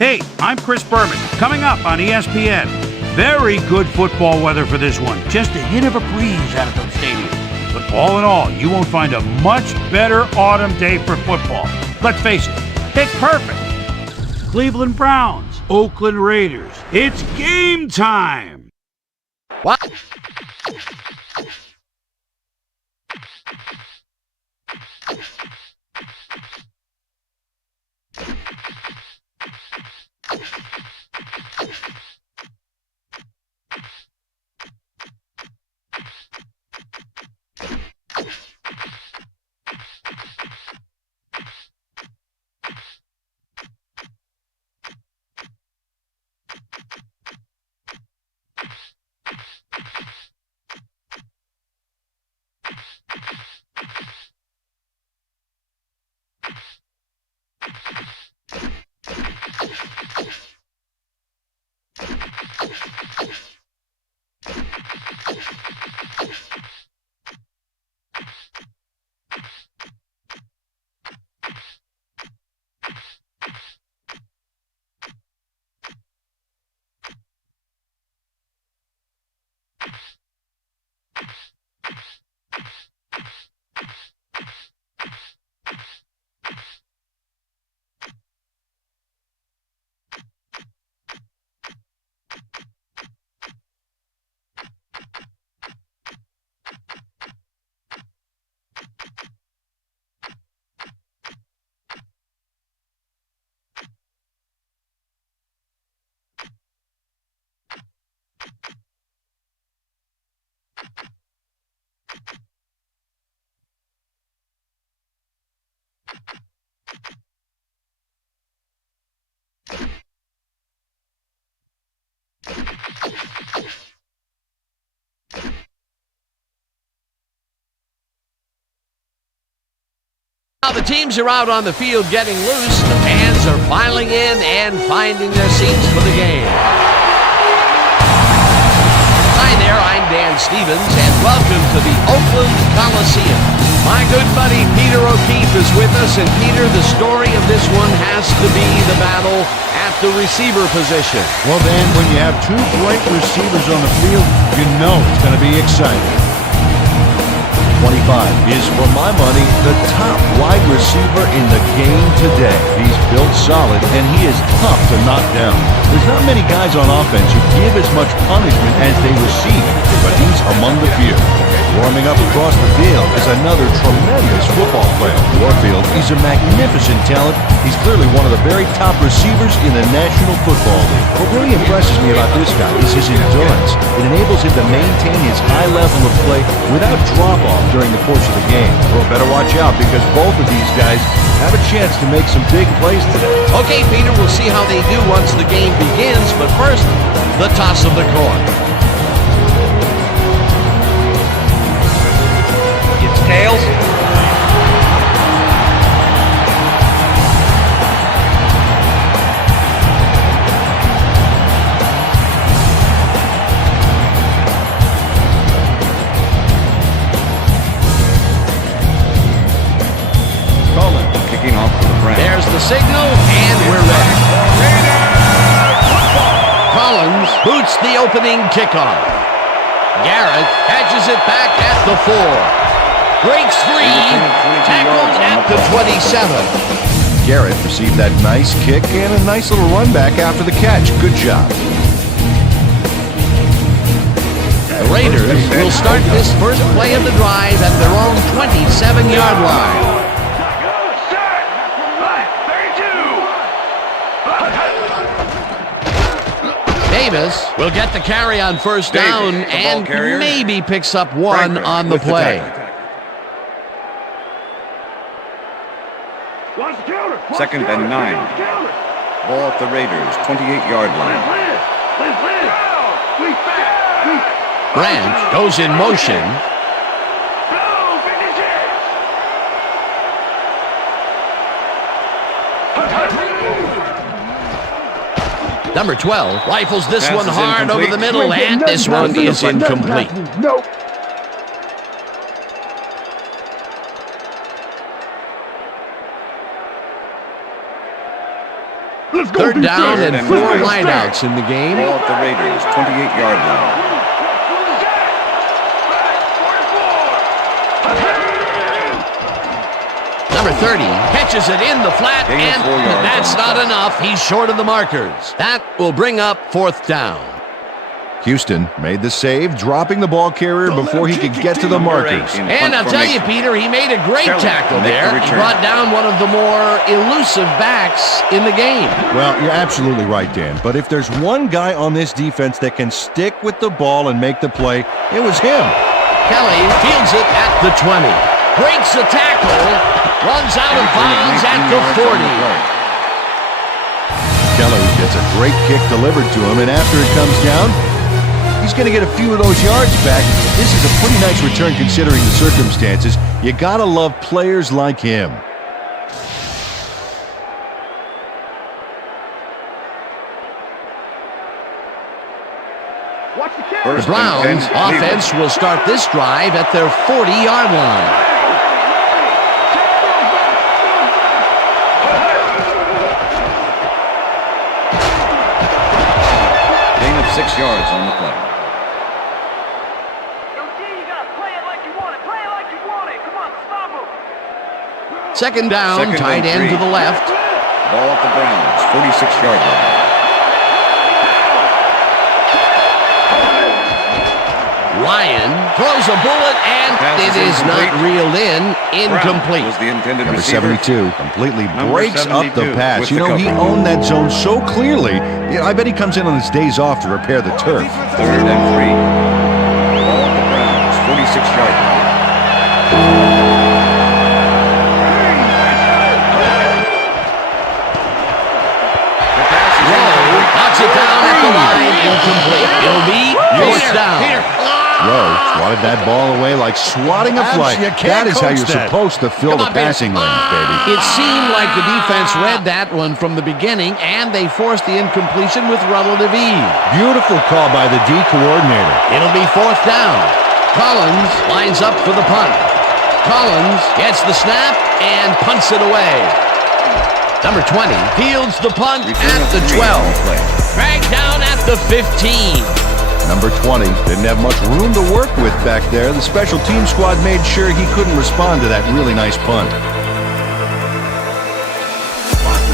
Hey, I'm Chris Berman. Coming up on ESPN. Very good football weather for this one. Just a hint of a breeze out of those stadiums. But all in all, you won't find a much better autumn day for football. Let's face it, it's perfect. Cleveland Browns, Oakland Raiders. It's game time. What? Now the teams are out on the field getting loose. The fans are filing in and finding their seats for the game. Hi there, I'm Dan Stevens, and welcome to the Oakland Coliseum. My good buddy Peter O'Keefe is with us, and Peter, the story of this one has to be the battle at the receiver position. Well, Dan, when you have two great receivers on the field, you know it's going to be exciting. 25 is, for my money, the top wide receiver in the game today. He's built solid, and he is tough to knock down. There's not many guys on offense who give as much punishment as they receive, but he's among the few. Warming up across the field is another tremendous football player. Warfield, he's a magnificent talent. He's clearly one of the very top receivers in the National Football League. What really impresses me about this guy is his endurance. It enables him to maintain his high level of play without drop-off during the course of the game. Well, better watch out, because both of these guys have a chance to make some big plays today. Okay, Peter, we'll see how they do once the game begins, but first, the toss of the coin. It's tails. Kicking off for the Browns. There's the signal, and we're ready. Collins boots the opening kickoff. Garrett catches it back at the 4. Breaks free, tackled at the 27. Garrett received that nice kick and a nice little run back after the catch. Good job. The Raiders will start this first play of the drive at their own 27-yard line. Davis will get the carry on first down and maybe picks up one on the play. Second and 9. Ball at the Raiders' 28-yard line. Branch goes in motion. Number 12 rifles this one hard over the middle, and this one is incomplete. Nope. Third down and 4 wideouts in the game. Ball at the Raiders, 28-yard line. Number 30 catches it in the flat, and that's not enough. He's short of the markers. That will bring up 4th down. Houston made the save, dropping the ball carrier before he could get to the markers. And I'll tell you, Peter, he made a great tackle there. He brought down one of the more elusive backs in the game. Well, you're absolutely right, Dan. But if there's one guy on this defense that can stick with the ball and make the play, it was him. Kelly fields it at the 20. Breaks the tackle. Runs out of bounds at the 40. Kelly gets a great kick delivered to him, and after it comes down, he's going to get a few of those yards back. This is a pretty nice return considering the circumstances. You got to love players like him. The Browns offense will start this drive at their 40-yard line. Gain of 6 yards on the play. Second down, tight end to the left. Ball at the Browns, 46-yard line. Ryan throws a bullet, and it is not reeled in. Incomplete. Was the intended Number receiver. 72 completely Number breaks up 72 the pass. with You the know, he cover. owned that zone so clearly. Yeah, I bet he comes in on his days off to repair the turf. 3rd and 3. Ball at the Browns, 46-yard line. Knocks it down at the line, incomplete. It'll be 4th down. Rowe swatted that ball away like swatting a fly. That is how you're supposed to fill the passing lanes, baby. It seemed like the defense read that one from the beginning, and they forced the incompletion with relative ease. Beautiful call by the D coordinator. It'll be 4th down. Collins lines up for the punt. Collins gets the snap and punts it away. Number 20 fields the punt at the 12. Dragged down at the 15. Number 20 didn't have much room to work with back there. The special team squad made sure he couldn't respond to that really nice punt.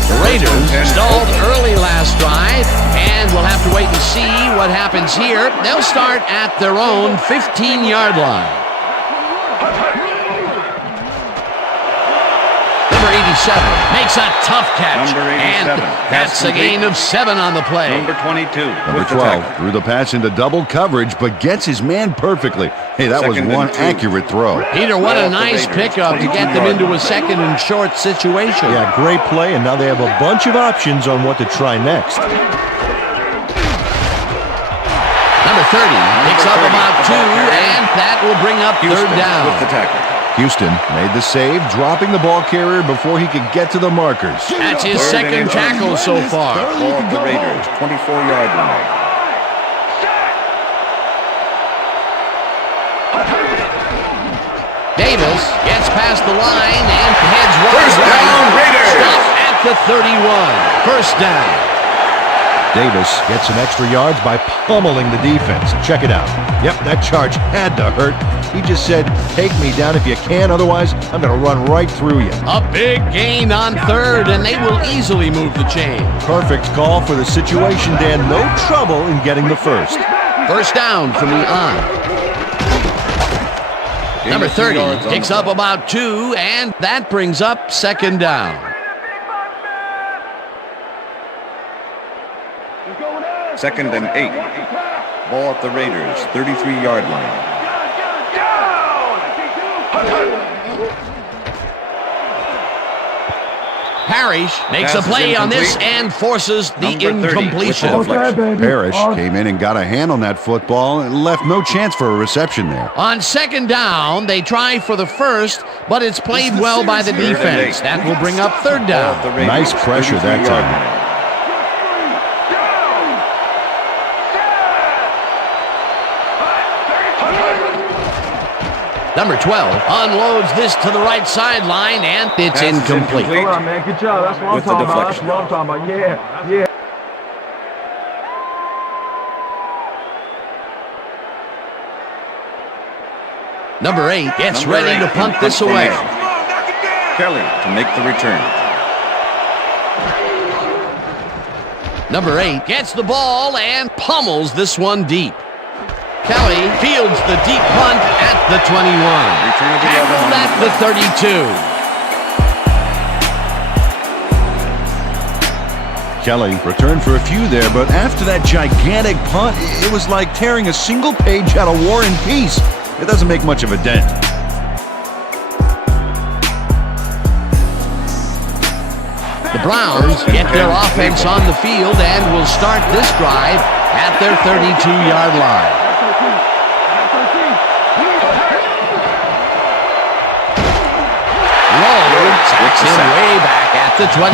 The Raiders stalled early last drive, and we'll have to wait and see what happens here. They'll start at their own 15-yard line. Number 87 makes a tough catch, and that's a gain of 7 on the play. Number 22. Number 12 threw the pass into double coverage, but gets his man perfectly. Hey, that was one accurate throw. Peter, what a nice pickup to get them into a 2nd and short situation. Yeah, great play, and now they have a bunch of options on what to try next. Number 30 picks up about 2, and that will bring up 3rd down. With the tackle. Houston made the save, dropping the ball carrier before he could get to the markers. That's his 2nd tackle so far. Ball at the Raiders, 24-yard line. Davis gets past the line and heads wide First down, Raiders. Stop at the 31. 1st down. Davis gets some extra yards by pummeling the defense. Check it out. Yep, that charge had to hurt. He just said, take me down if you can, otherwise I'm going to run right through you. A big gain on 3rd, and they will easily move the chain. Perfect call for the situation, Dan. No trouble in getting the first. 1st down from the on. Number 30 picks up about 2, and that brings up 2nd down. 2nd and 8. Ball at the Raiders, 33-yard line. Parrish makes a play on this and forces the incompletion. Parrish came in and got a hand on that football and left no chance for a reception there. On 2nd down, they try for the 1st, but it's played well by the defense. That will bring up 3rd down. Nice pressure that time. Number 12 unloads this to the right sideline, and it's incomplete. All right, man. Good job. That's what I'm talking about. That's what I'm talking about. Yeah. Number 8 gets ready to punt this away. Kelly to make the return. Number 8 gets the ball and pummels this one deep. Kelly fields the deep punt at the 21. Tackled at the 32. Kelly returned for a few there, but after that gigantic punt, it was like tearing a single page out of War and Peace. It doesn't make much of a dent. The Browns get their offense on the field and will start this drive at their 32-yard line. Lowe takes him way back at the 26.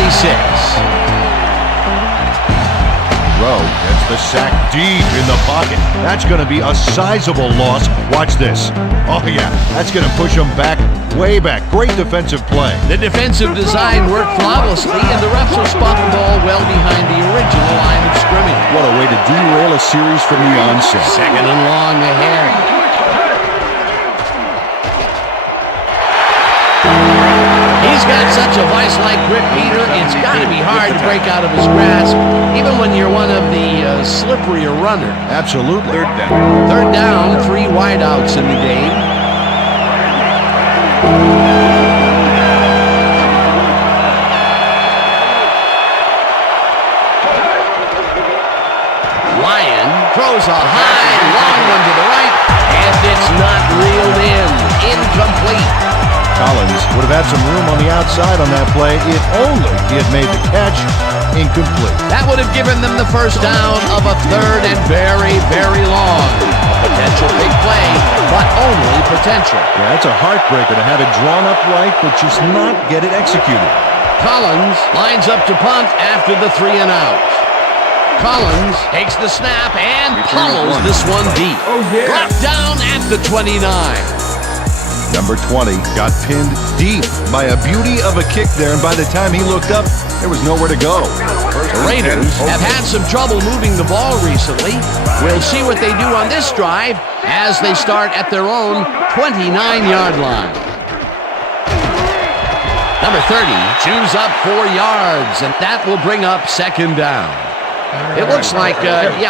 Rowe gets the sack deep in the pocket. That's going to be a sizable loss. Watch this. Oh, yeah, that's going to push him back, way back. Great defensive play. The defensive design worked flawlessly, and the refs will spot the ball well behind the original line of scrimmage. What a way to derail a series from the onset. Second and long ahead. He's got such a vice-like grip, Peter, it's got to be hard to break out of his grasp, even when you're one of the slipperier runners. Absolutely. Third down, 3 wideouts in the game. Lyon throws a high, long one to the right, and it's not reeled in. Incomplete. Collins would have had some room on the outside on that play if only he had made the catch. Incomplete. That would have given them the first down of a third and very, very long. A potential big play, but only potential. Yeah, it's a heartbreaker to have it drawn up right, but just not get it executed. Collins lines up to punt after the 3 and out. Collins takes the snap and pummels this one deep. Brought down at the 29. Number 20 got pinned deep by a beauty of a kick there, and by the time he looked up, there was nowhere to go. The Raiders have had some trouble moving the ball recently. We'll see what they do on this drive as they start at their own 29-yard line. Number 30 chews up 4 yards, and that will bring up second down. It looks like,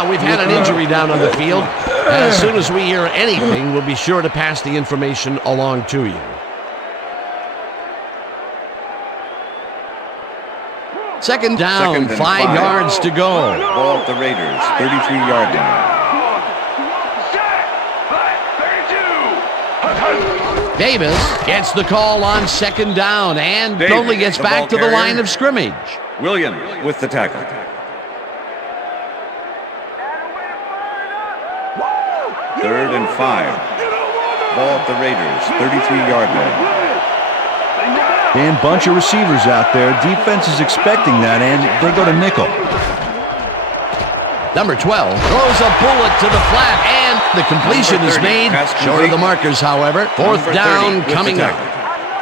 we've had an injury down on the field. As soon as we hear anything, we'll be sure to pass the information along to you. Second down, 5 yards to go. Ball at the Raiders, 33-yard line. Davis gets the call on second down and only gets back to the line of scrimmage. Williams with the tackle. Third and 5. Ball at the Raiders, 33-yard line. And bunch of receivers out there. Defense is expecting that, and they go to nickel. Number 12 throws a bullet to the flat, and the completion is made. Short of the markers, however. Fourth down coming up.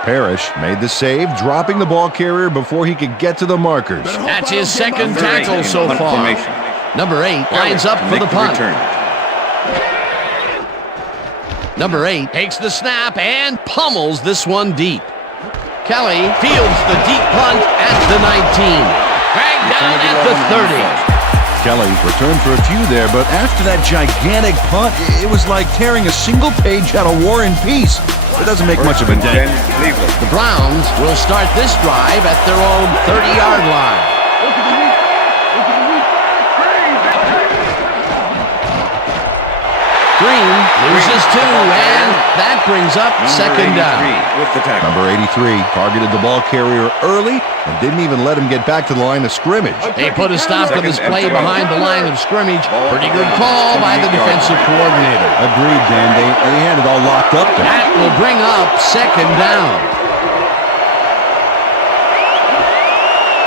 Parrish made the save, dropping the ball carrier before he could get to the markers. That's his second tackle so far. Number 8 lines up for the punt. Number 8 takes the snap and pummels this one deep. Kelly fields the deep punt at the 19. Dragged down at the 30. Kelly returned for a few there, but after that gigantic punt, it was like tearing a single page out of War and Peace. It doesn't make much of a dent. The Browns will start this drive at their own 30-yard line. Green loses 2, and that brings up second down. Number 83 targeted the ball carrier early and didn't even let him get back to the line of scrimmage. They put a stop to this play behind the line of scrimmage. Pretty good call by the defensive coordinator. Agreed, Dan. They had it all locked up there. That will bring up second down.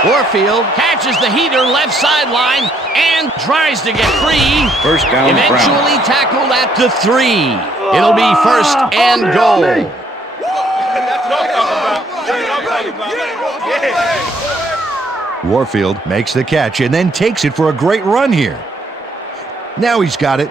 Warfield catches the heater left sideline and tries to get free. First down, eventually tackled at the 3. It'll be first and goal. Warfield makes the catch and then takes it for a great run here. Now he's got it.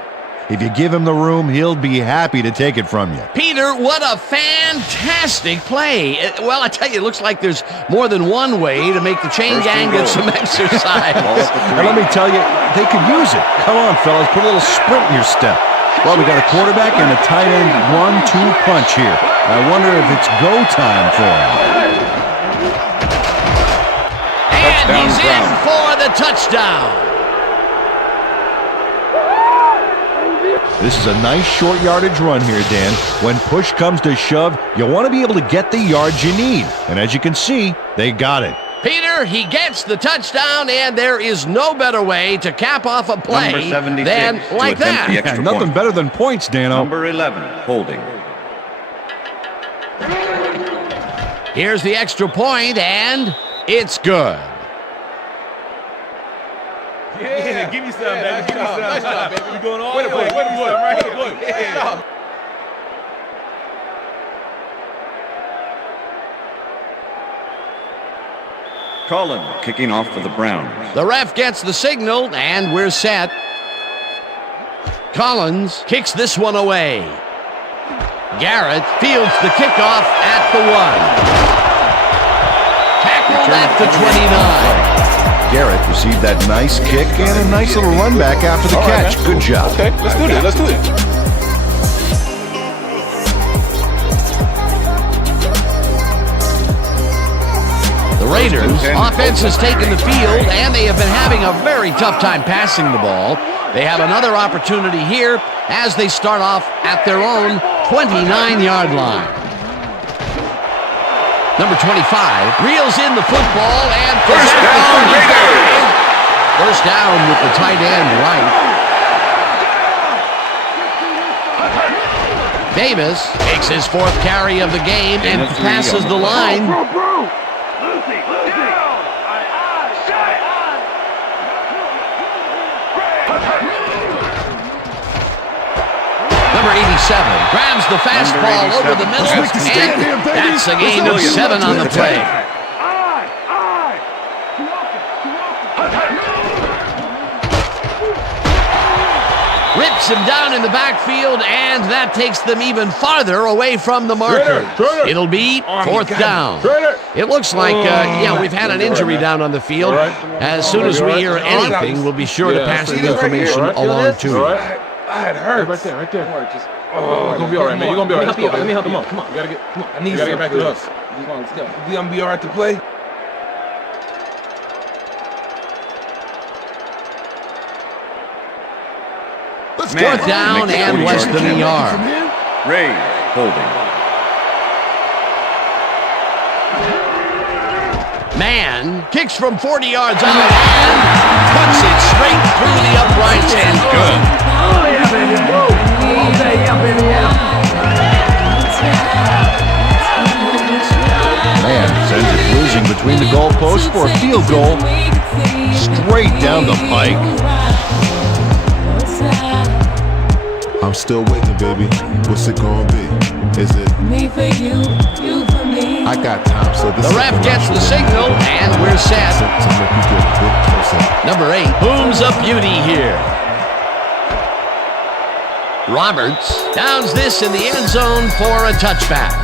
If you give him the room, he'll be happy to take it from you. Peter, what a fantastic play. Well, I tell you, it looks like there's more than one way to make the chain gang get some exercise. And let me tell you, they could use it. Come on, fellas, put a little sprint in your step. Well, we got a quarterback and a tight end 1-2 punch here. I wonder if it's go time for him. And he's in for the touchdown. This is a nice short yardage run here, Dan. When push comes to shove, you want to be able to get the yards you need. And as you can see, they got it. Peter, he gets the touchdown, and there is no better way to cap off a play than like that. Yeah, nothing better than points, Dano. Number 11, holding. Here's the extra point, and it's good. Yeah, give me some, baby. Give me some. Nice job, baby. We're going all the way. Wait a minute, right here. Look. Yeah. Cullen kicking off for the Browns. The ref gets the signal, and we're set. Collins kicks this one away. Garrett fields the kickoff at the 1. Tackled at the 29. Garrett received that nice kick and a nice little run back after the catch. Good job. Okay, let's do this. Let's do this. The Raiders' offense has taken the field, and they have been having a very tough time passing the ball. They have another opportunity here as they start off at their own 29-yard line. Number 25 reels in the football, and first down with the tight end right. Davis takes his 4th carry of the game and passes the line. Number 87 grabs the fastball over the middle, and that's a gain of 7 on the play. Rips him down in the backfield, and that takes them even farther away from the marker. It'll be 4th down. It looks like, we've had an injury down on the field. As soon as we hear anything, we'll be sure to pass the information along to you. It hurts. Right there, right there. Oh, you're gonna be all right, man. You're gonna be all right. Let me help him up. Come on. You gotta get. Come on. I need you. Gotta get back to us. Come on, let's go. You gonna be all right to play? Let's go. 4th down and less than a yard. Ray holding. Man kicks from 40 yards out and puts it straight through the uprights and good. Oh, yeah, baby. Woo. All day, yeah, baby, yeah. Man sends it whizzing between the goalposts for a field goal. Straight down the pike. I'm still waiting, baby. What's it gonna be? Is it me for you, you for me? I got time, so this the ref gets the signal, and we're set. Number 8 booms a beauty here. Roberts downs this in the end zone for a touchback.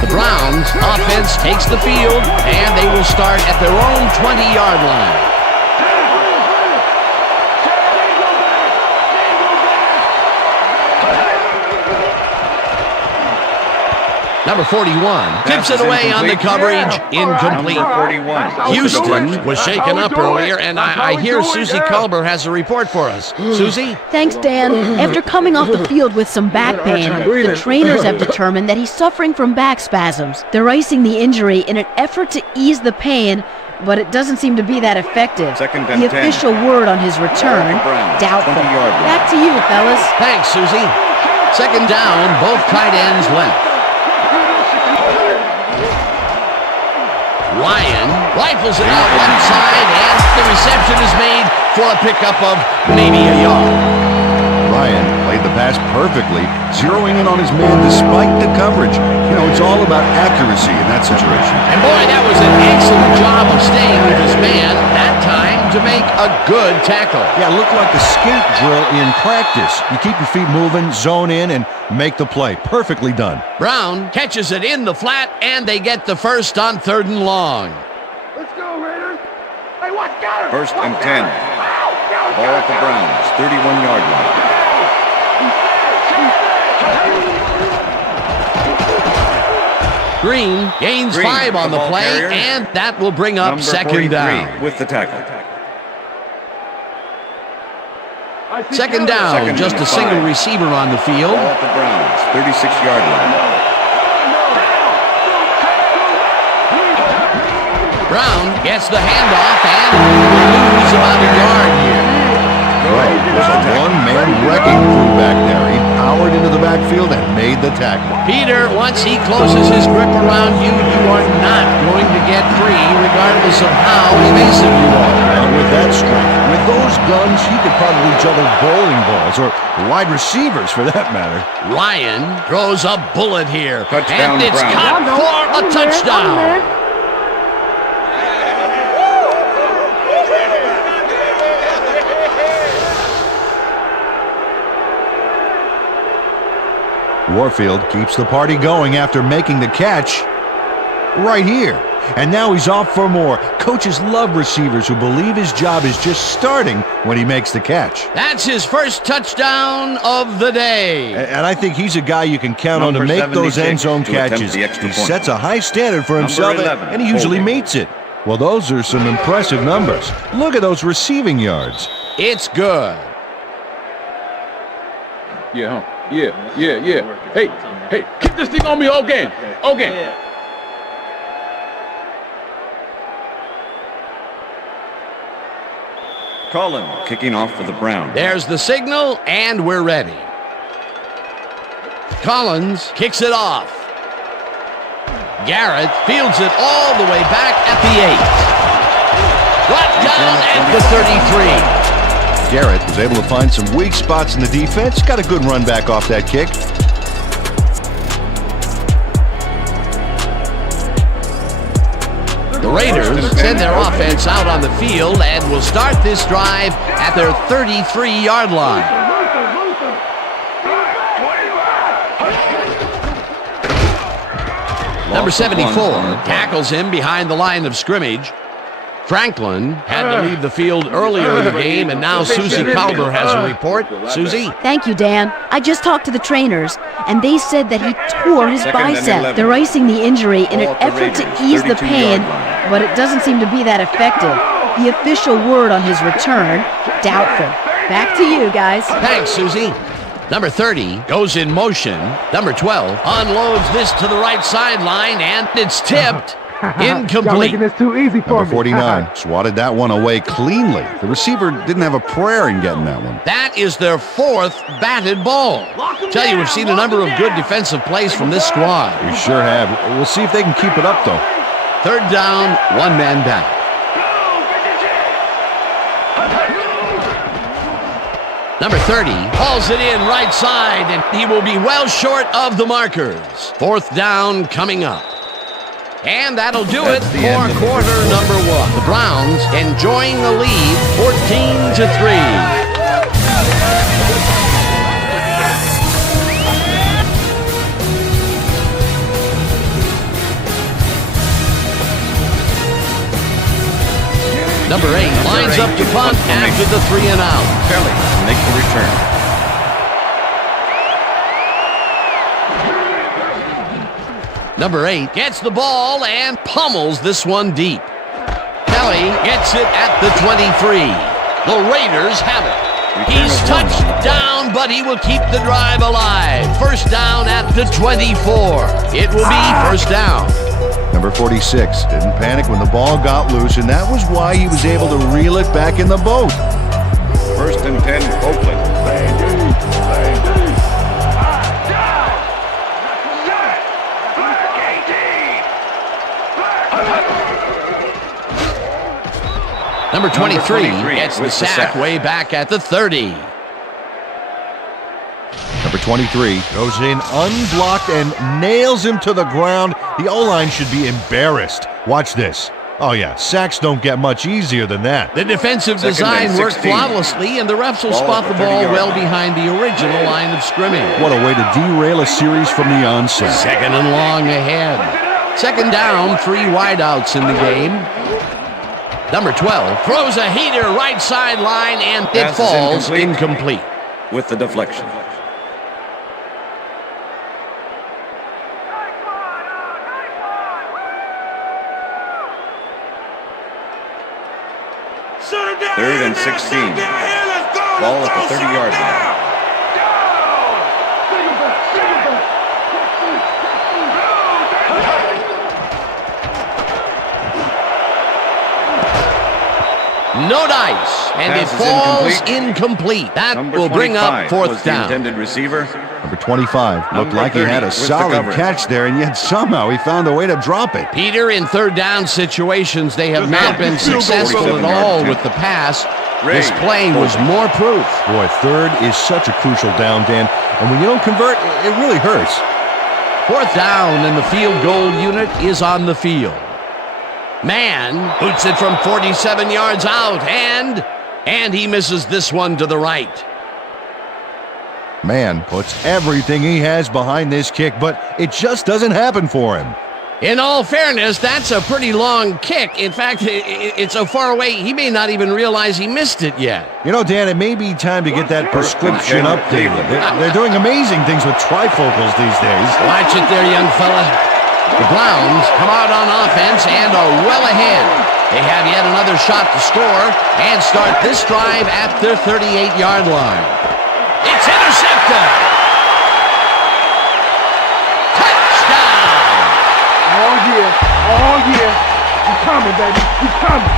The Browns' offense takes the field, and they will start at their own 20-yard line. Number 41 tips it away on the coverage, incomplete. 41. Houston was shaken up earlier, and I hear Susie Culber has a report for us. Susie? Thanks, Dan. After coming off the field with some back pain, the trainers have determined that he's suffering from back spasms. They're icing the injury in an effort to ease the pain, but it doesn't seem to be that effective. The official word on his return, doubtful. Back to you, fellas. Thanks, Susie. 2nd down, both tight ends left. Ryan rifles it out one side, and the reception is made for a pickup of maybe a yard. Ryan played the pass perfectly, zeroing in on his man despite the coverage. You know, it's all about accuracy in that situation. And boy, that was an excellent job of staying with his man that time to make a good tackle. Yeah, it looked like the skate drill in practice. You keep your feet moving, zone in, and make the play. Perfectly done. Brown catches it in the flat, and they get the first on 3rd and long. Let's go, Raiders. Hey, watch, got him. 1st and 10. Ball at the Browns, 31-yard line. Green gains 5 on the play, carrier. and that will bring up Number 2nd 43 down. with the tackle. 2nd down, just a single receiver on the field. Ball at the Browns, 36-yard line. Brown gets the handoff and will lose about a yard here. Right, there's a one-man wrecking crew back there. He powered into the backfield and made the tackle. Peter, once he closes his grip around you, you are not going to get free, regardless of how evasive you are. Now, with that strength, with those guns, he could probably juggle bowling balls, or wide receivers for that matter. Ryan throws a bullet here, Touchdown, and it's Browns. caught for a touchdown. Warfield keeps the party going after making the catch right here. And now he's off for more. Coaches love receivers who believe his job is just starting when he makes the catch. That's his first touchdown of the day. And I think he's a guy you can count on to Number make those 76 end zone to attempt catches. the extra He point. sets a high standard for himself, Number 11, and he usually holding. meets it. Well, those are some impressive numbers. Look at those receiving yards. It's good. Yeah, huh? Yeah. Hey, keep this thing on me all game. All game. Cullen kicking off for the Browns. There's the signal, and we're ready. Collins kicks it off. Garrett fields it all the way back at the 8. Brought down at the 33. Garrett was able to find some weak spots in the defense. Got a good run back off that kick. The Raiders send their offense out on the field and will start this drive at their 33-yard line. Number 74 tackles him behind the line of scrimmage. Franklin had to leave the field earlier in the game, and now Susie Calber has a report. Susie? Thank you, Dan. I just talked to the trainers, and they said that he tore his Second and bicep. 11. They're icing the injury in an Ball at the effort to Raiders, ease the 32-yard pain, line. but it doesn't seem to be that effective. The official word on his return, doubtful. Back to you, guys. Thanks, Susie. Number 30 goes in motion. Number 12 unloads this to the right sideline, and it's tipped. Incomplete. Number 49 swatted that one away cleanly. The receiver didn't have a prayer in getting that one. That is their 4th batted ball. Tell you, we've seen a number of good defensive plays from this squad. We sure have. We'll see if they can keep it up, though. 3rd down, 1 man down. Number 30 hauls it in right side, and he will be well short of the markers. 4th down coming up. And that'll do it That's the for end of the quarter number 1. The Browns enjoying the lead 14-3. Number 8 lines up to punt after the 3 and out. Kelly makes the return. Number 8 gets the ball and pummels this one deep. Kelly gets it at the 23. The Raiders have it. He's touched down, but he will keep the drive alive. 1st down at the 24. It will be 1st down. Number 46 didn't panic when the ball got loose, and that was why he was able to reel it back in the boat. 1st and 10, Oakland. Number 23 gets the sack way back at the 30. Number 23 goes in unblocked and nails him to the ground. The O-line should be embarrassed. Watch this. Oh yeah, sacks don't get much easier than that. The defensive design worked flawlessly, and the refs will spot the ball well behind the original line of scrimmage. What a way to derail a series from the onset. Second and long ahead. Second down, 3 wideouts in the game. Number 12 throws a heater right sideline, and it falls incomplete. With the deflection. Third and 16. Ball at the 30-yard line. No dice, and it falls incomplete. That will bring up fourth down. Intended receiver. Number 25 looked like he had a solid catch there, and yet somehow he found a way to drop it. Peter, in third down situations, they have not been successful at all with the pass. This play was more proof. Boy, third is such a crucial down, Dan, and when you don't convert, it really hurts. Fourth down, and the field goal unit is on the field. Man boots it from 47 yards out, and he misses this one to the right. Man puts everything he has behind this kick, but it just doesn't happen for him. In all fairness, that's a pretty long kick. In fact, it's so far away, he may not even realize he missed it yet. You know, Dan, it may be time to get that prescription updated. They're doing amazing things with trifocals these days. Watch it there, young fella. The Browns come out on offense and are well ahead. They have yet another shot to score and start this drive at their 38-yard line. It's intercepted. Touchdown. Oh yeah. He's coming, baby. He's coming.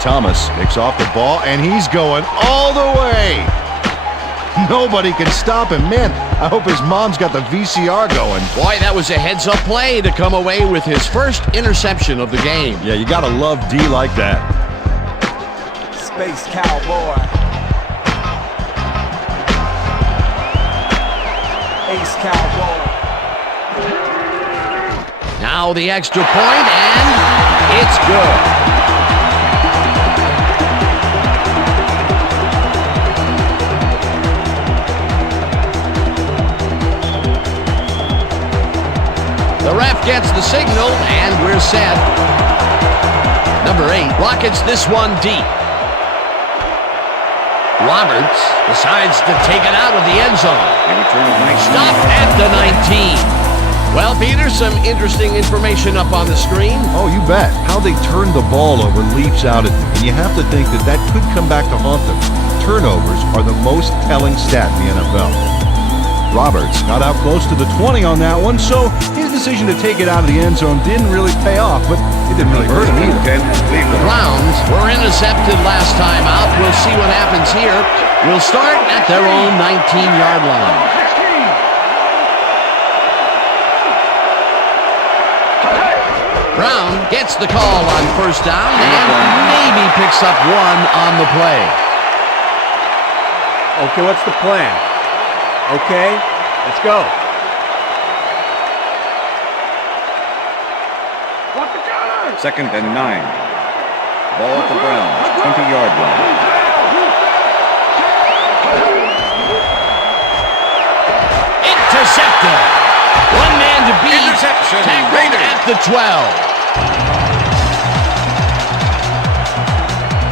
Thomas picks off the ball, and he's going all the way. Nobody can stop him. Man, I hope his mom's got the VCR going. Boy, that was a heads-up play to come away with his first interception of the game. Yeah, you got to love D like that. Space Cowboy. Ace Cowboy. Now the extra point, and it's good. The ref gets the signal, and we're set. Number 8 rockets this one deep. Roberts decides to take it out of the end zone. Stop at the 19. Well, Peter, some interesting information up on the screen. Oh, you bet. How they turn the ball over leaps out at them, and you have to think that could come back to haunt them. Turnovers are the most telling stat in the NFL. Roberts got out close to the 20 on that one, so his decision to take it out of the end zone didn't really pay off, but it didn't really hurt him either. The Browns were intercepted last time out. We'll see what happens here. We'll start at their own 19-yard line. Brown gets the call on first down and maybe picks up one on the play. Okay, what's the plan? Okay, let's go. Second and 9. Ball at the Browns, 20-yard line. Intercepted. One man to beat. Interception. Tackled at the 12.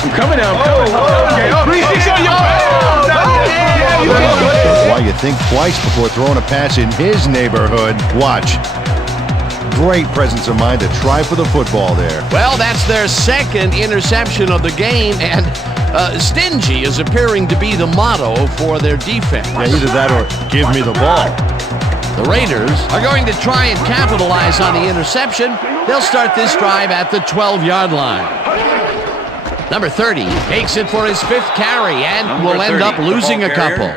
I'm coming now. That's why you think twice before throwing a pass in his neighborhood. Watch. Great presence of mind to try for the football there. Well, that's their second interception of the game, and stingy is appearing to be the motto for their defense. Yeah, either that or give me the ball. The Raiders are going to try and capitalize on the interception. They'll start this drive at the 12-yard line. Number 30 takes it for his 5th carry and will end up losing a couple.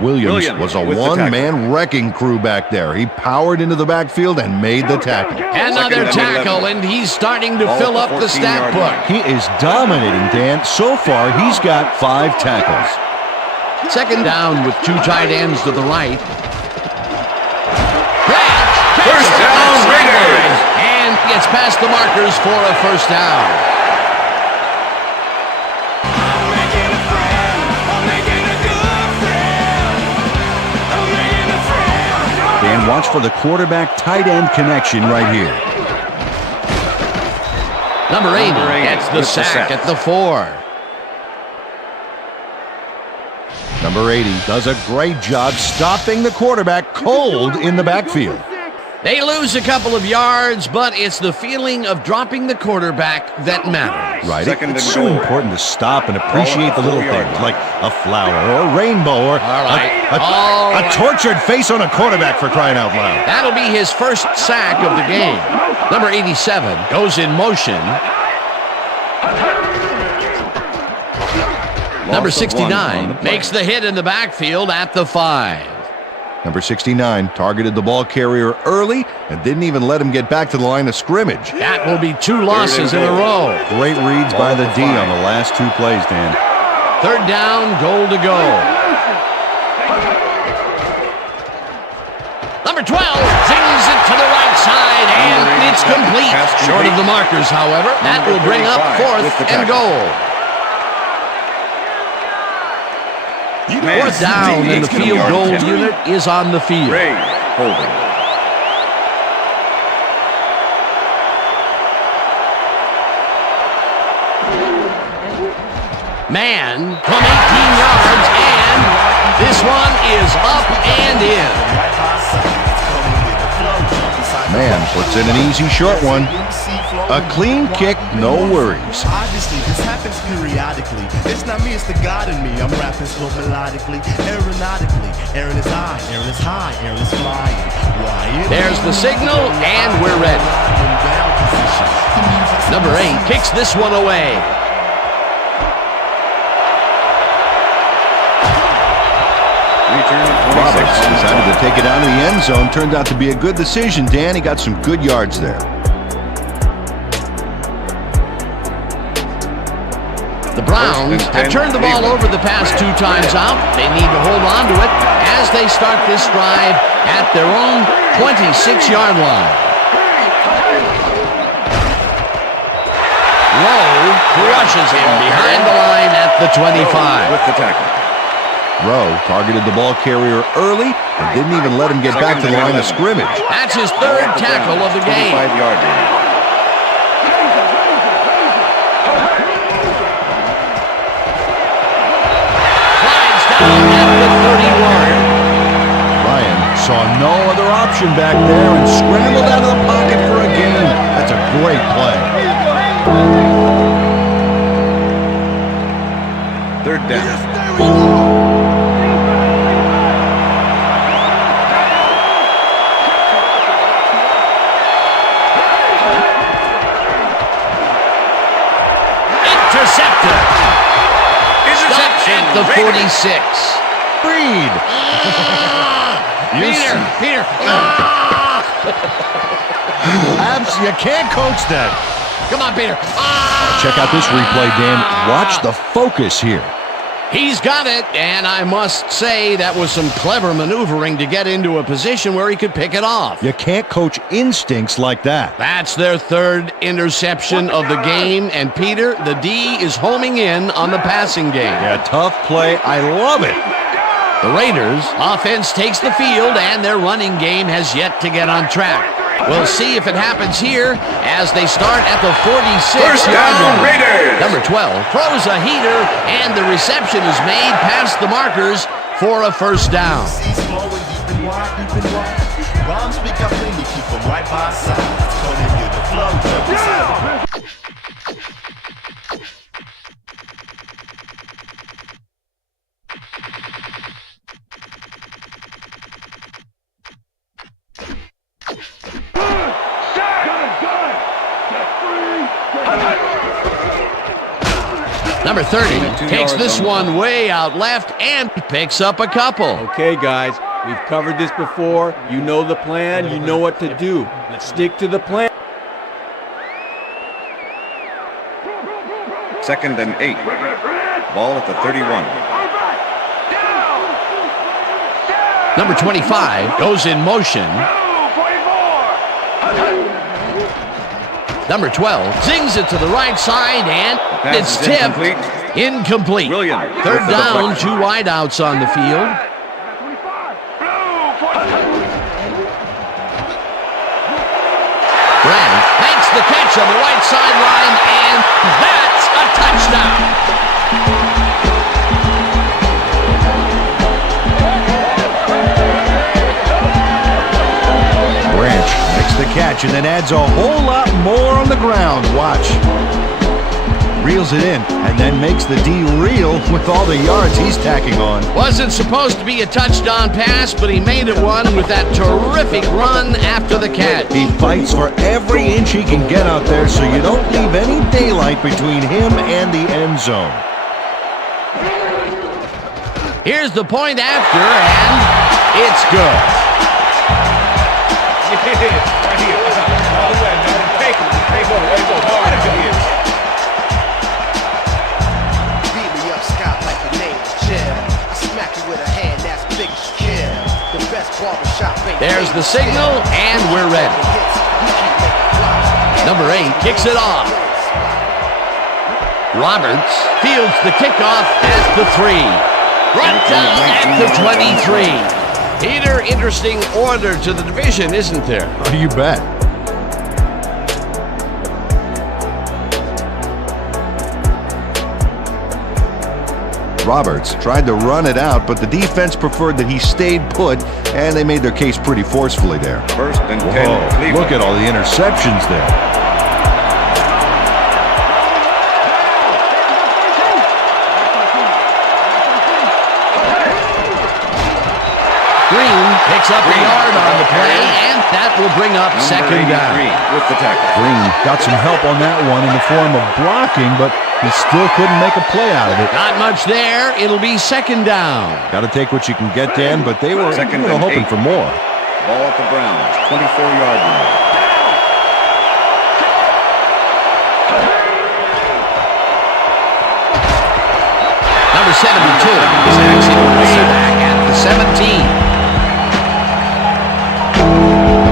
Williams was a one-man wrecking crew back there. He powered into the backfield and made the tackle. Another tackle, and he's starting to fill up the stat book. He is dominating, Dan. So far, he's got 5 tackles. Second down with 2 tight ends to the right. First down, Raiders! And gets past the markers for a first down. Dan, watch for the quarterback-tight end connection right here. Number 80 gets the sack at the 4. Number 80 does a great job stopping the quarterback cold in the backfield. They lose a couple of yards, but it's the feeling of dropping the quarterback that matters. Right. It's so important to stop and appreciate the little things like a flower or a rainbow or a tortured face on a quarterback, for crying out loud. That'll be his first sack of the game. Number 87 goes in motion. Number 69 makes the hit in the backfield at the 5. Number 69 targeted the ball carrier early and didn't even let him get back to the line of scrimmage. That will be 2 losses in a row. Great reads by the D on the last 2 plays, Dan. Third down, goal to go. Number 12 zings it to the right side, and it's complete. Short of the markers, however. That will bring up 4th and goal. 4th down, and the field goal unit is on the field. Holding. Man from 18 yards, and this one is up and in. Man puts in an easy short one. A clean kick, no worries. Obviously, this happens periodically. It's not me, it's the God in me. I'm rapping slow melodically, aeronautically. Aaron is high, Aaron is high, Aaron is flying. There's the signal, and we're ready. Number 8 kicks this one away. Roberts decided to take it out of the end zone. Turned out to be a good decision, Dan. He got some good yards there. The Browns have turned the ball over the past 2 times out. They need to hold on to it as they start this drive at their own 26-yard line. Rowe crushes him behind the line at the 25. With the tackle. Rowe targeted the ball carrier early and didn't even let him get back to the line of scrimmage. That's his 3rd tackle of the game. 25-yard line. Slides down at the 31. Ryan saw no other option back there and scrambled out of the pocket for a gain. That's a great play. 3rd down. At the 46. Reed. Peter. You can't coach that. Come on, Peter. Check out this replay, Dan. Watch the focus here. He's got it, and I must say that was some clever maneuvering to get into a position where he could pick it off. You can't coach instincts like that. That's their 3rd interception of the game, and Peter, the D is homing in on the passing game. Yeah, tough play. I love it. The Raiders' offense takes the field, and their running game has yet to get on track. We'll see if it happens here as they start at the 46-yard line. Raiders! Number 12 throws a heater, and the reception is made past the markers for a first down. Number 30 takes this one way out left and picks up a couple. Okay, guys, we've covered this before. You know the plan. You know what to do. Stick to the plan. 2nd and 8. Ball at the 31. Number 25 goes in motion. Number 12 zings it to the right side, and it's tipped. Incomplete. Third down, 2 wideouts on the field. Brand makes the catch on the right sideline, and that's a touchdown. Branch makes the catch and then adds a whole lot more on the ground. Watch. Reels it in and then makes the D reel with all the yards he's tacking on. Wasn't supposed to be a touchdown pass, but he made it one with that terrific run after the catch. He fights for every inch he can get out there so you don't leave any daylight between him and the end zone. Here's the point after, and it's good. Right here. All the way, man. Take it. Hey, go hard if it is. Beat me up, Scott, like your name's Jim. I smack you with a hand that's big as Kim. The best barbershop ain't. There's the signal, and we're ready. Number 8 kicks it off. Roberts fields the kickoff at the 3. Brought down at the 23. Peter, interesting order to the division, isn't there? Oh, you bet. Roberts tried to run it out, but the defense preferred that he stayed put, and they made their case pretty forcefully there. 1st and 10. Look at all the interceptions there. Picks up a yard on the play, and that will bring up second down. With the tackle. Green got some help on that one in the form of blocking, but he still couldn't make a play out of it. Not much there. It'll be second down. Got to take what you can get, Dan, but they were hoping for more. Ball at the Browns, 24-yard line. Number 72 is actually way back at the 17.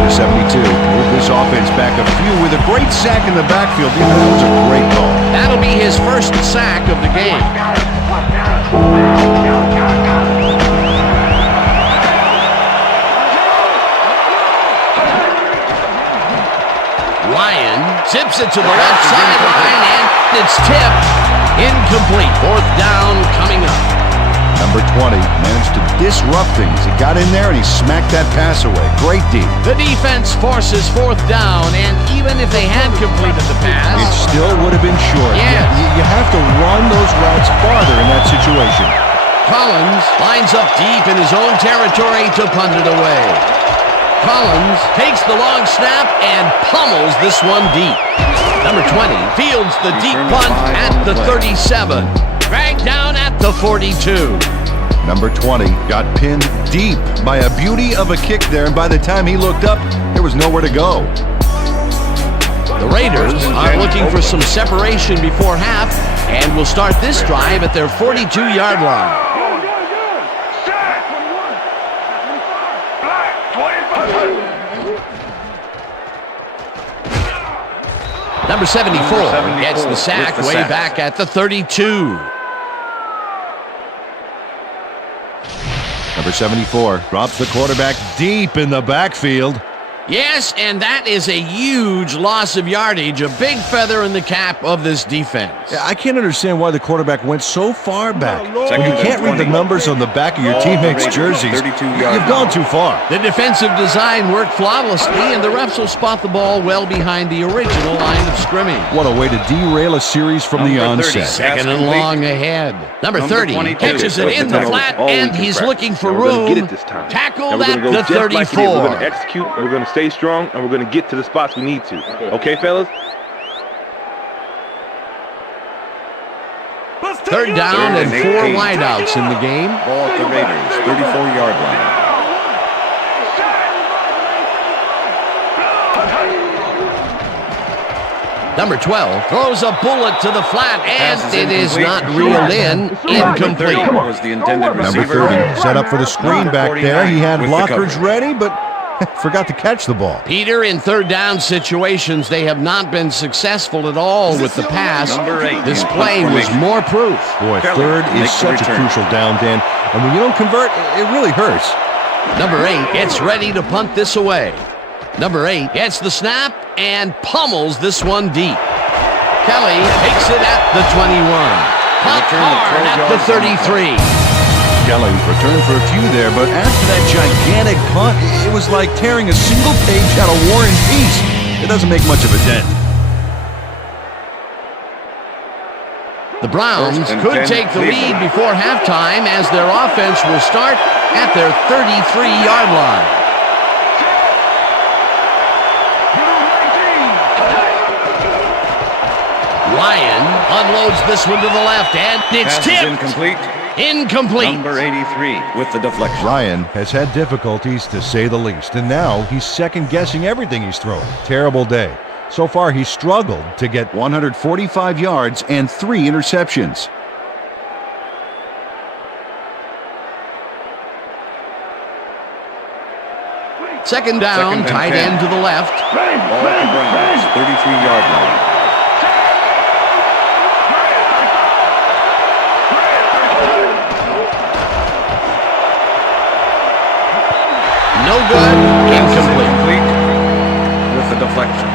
72. Move this offense back a few with a great sack in the backfield. That was a great call. That'll be his first sack of the game. Ryan zips it to the left sideline, and it's tipped. Incomplete. 4th down coming up. Number 20 managed to disrupt things. He got in there and he smacked that pass away. Great D. The defense forces 4th down, and even if they had completed the pass, it still would have been short. Yeah. You have to run those routes farther in that situation. Collins lines up deep in his own territory to punt it away. Collins takes the long snap and pummels this one deep. Number 20 fields the deep punt at the 37. Dragged down at the 42. Number 20 got pinned deep by a beauty of a kick there, and by the time he looked up, there was nowhere to go. The Raiders are looking for some separation before half, and will start this drive at their 42-yard line. Number 74 gets the sack way back at the 32. Number 74 drops the quarterback deep in the backfield. Yes, and that is a huge loss of yardage, a big feather in the cap of this defense. Yeah, I can't understand why the quarterback went so far back. When you can't read the numbers on the back of your teammates' jerseys, you've gone too far. The defensive design worked flawlessly, and the refs will spot the ball well behind the original line of scrimmage. What a way to derail a series from the onset. 2nd and long ahead. Number 30 catches it in the flat, and he's looking for room. Tackled at the 34. We're going to execute, we're going to stay strong, and we're going to get to the spots we need to. Okay, fellas? Third down and 4 wideouts in the game. Ball at the Raiders, 34-yard line. Number 12 throws a bullet to the flat, and it is not reeled in. Incomplete. Was the intended Number receiver. 30 set up for the screen back there. He had With the blockers coverage. ready, but forgot to catch the ball. Peter, in third down situations, they have not been successful at all with the pass. Number 8 This in play was formation. more proof. Boy, Kelly third is makes the such a return. crucial down, Dan. And when you don't convert, it really hurts. Number 8 gets ready to punt this away. Number 8 gets the snap and pummels this one deep. Kelly takes it at the 21. Punt hard at the 33. Kelly returned for a few there, but after that gigantic punt, it was like tearing a single page out of War and Peace. It doesn't make much of a dent. The Browns First and could 10, take the lead Cleveland. before halftime as their offense will start at their 33-yard line. Ryan unloads this one to the left, and it's Pass is tipped. incomplete. Incomplete. Number 83 with the deflection. Ryan has had difficulties, to say the least, and now he's second-guessing everything he's throwing. Terrible day. So far, he's struggled to get 145 yards and 3 interceptions. Second down, Second and tight 10. end to the left. Ball at the Browns, 33-yard line. No good. Incomplete. Incomplete with the deflection.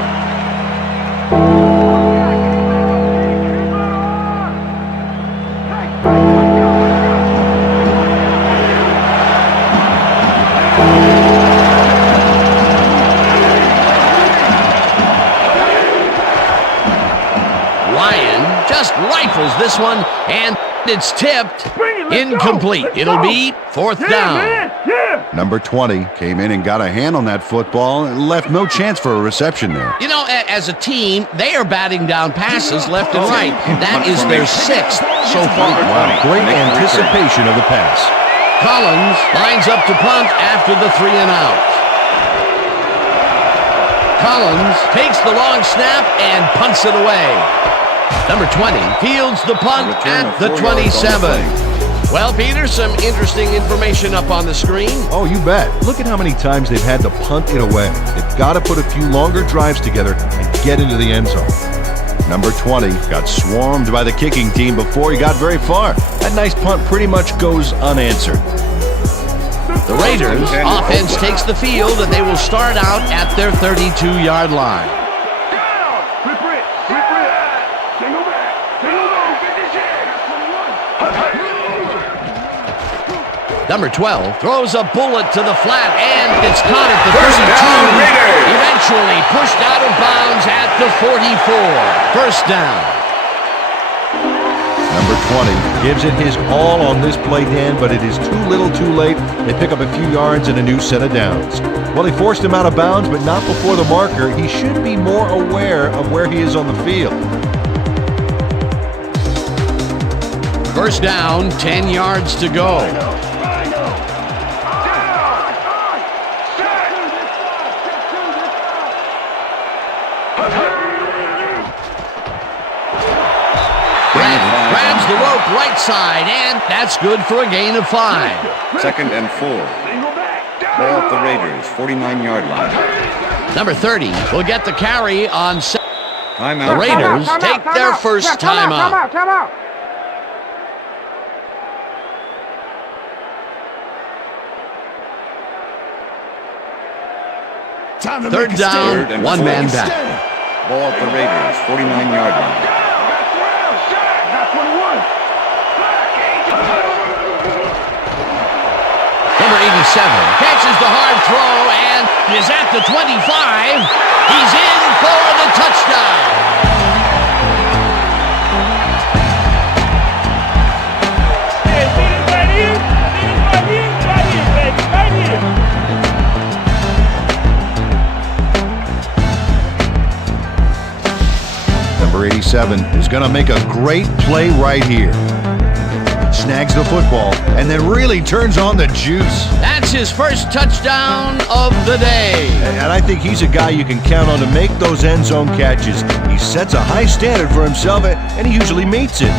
Ryan just rifles this one, and it's tipped. Incomplete. It'll be fourth down. Number 20 came in and got a hand on that football and left no chance for a reception there. You know, as a team, they are batting down passes left and right. That is their 6th so far. Wow, great anticipation of the pass. Collins lines up to punt after the 3 and out. Collins takes the long snap and punts it away. Number 20 fields the punt Return at of the 4 yards on the 27. play. Well, Peter, some interesting information up on the screen. Oh, you bet. Look at how many times they've had to punt it away. They've got to put a few longer drives together and get into the end zone. Number 20 got swarmed by the kicking team before he got very far. That nice punt pretty much goes unanswered. The Raiders offense takes the field, and they will start out at their 32-yard line. Number 12 throws a bullet to the flat, and it's caught at the 32. Eventually pushed out of bounds at the 44. First down. Number 20 gives it his all on this play, Dan, but it is too little too late. They pick up a few yards and a new set of downs. Well, they forced him out of bounds, but not before the marker. He should be more aware of where he is on the field. First down, 10 yards to go. Grabs the rope right side, and that's good for a gain of 5. Second and 4. Ball at the Raiders, 49-yard line. Number 30 will get the carry on Timeout. the Raiders take their first timeout. Third down, and one 4. man back. Ball at the Raiders, 49-yard line. Number 87 catches the hard throw and is at the 25. He's in for the touchdown. Number 87 is going to make a great play right here. snags the football, and then really turns on the juice. That's his first touchdown of the day. And I think he's a guy you can count on to make those end zone catches. He sets a high standard for himself, and he usually meets it.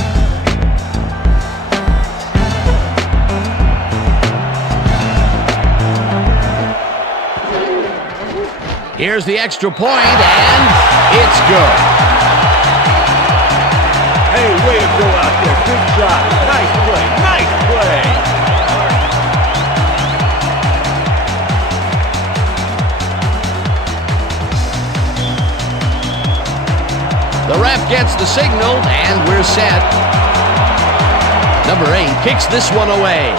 Here's the extra point, and it's good. Hey, way to go out there. Good shot. Nice play. Nice play. The ref gets the signal, and we're set. Number 8 kicks this one away.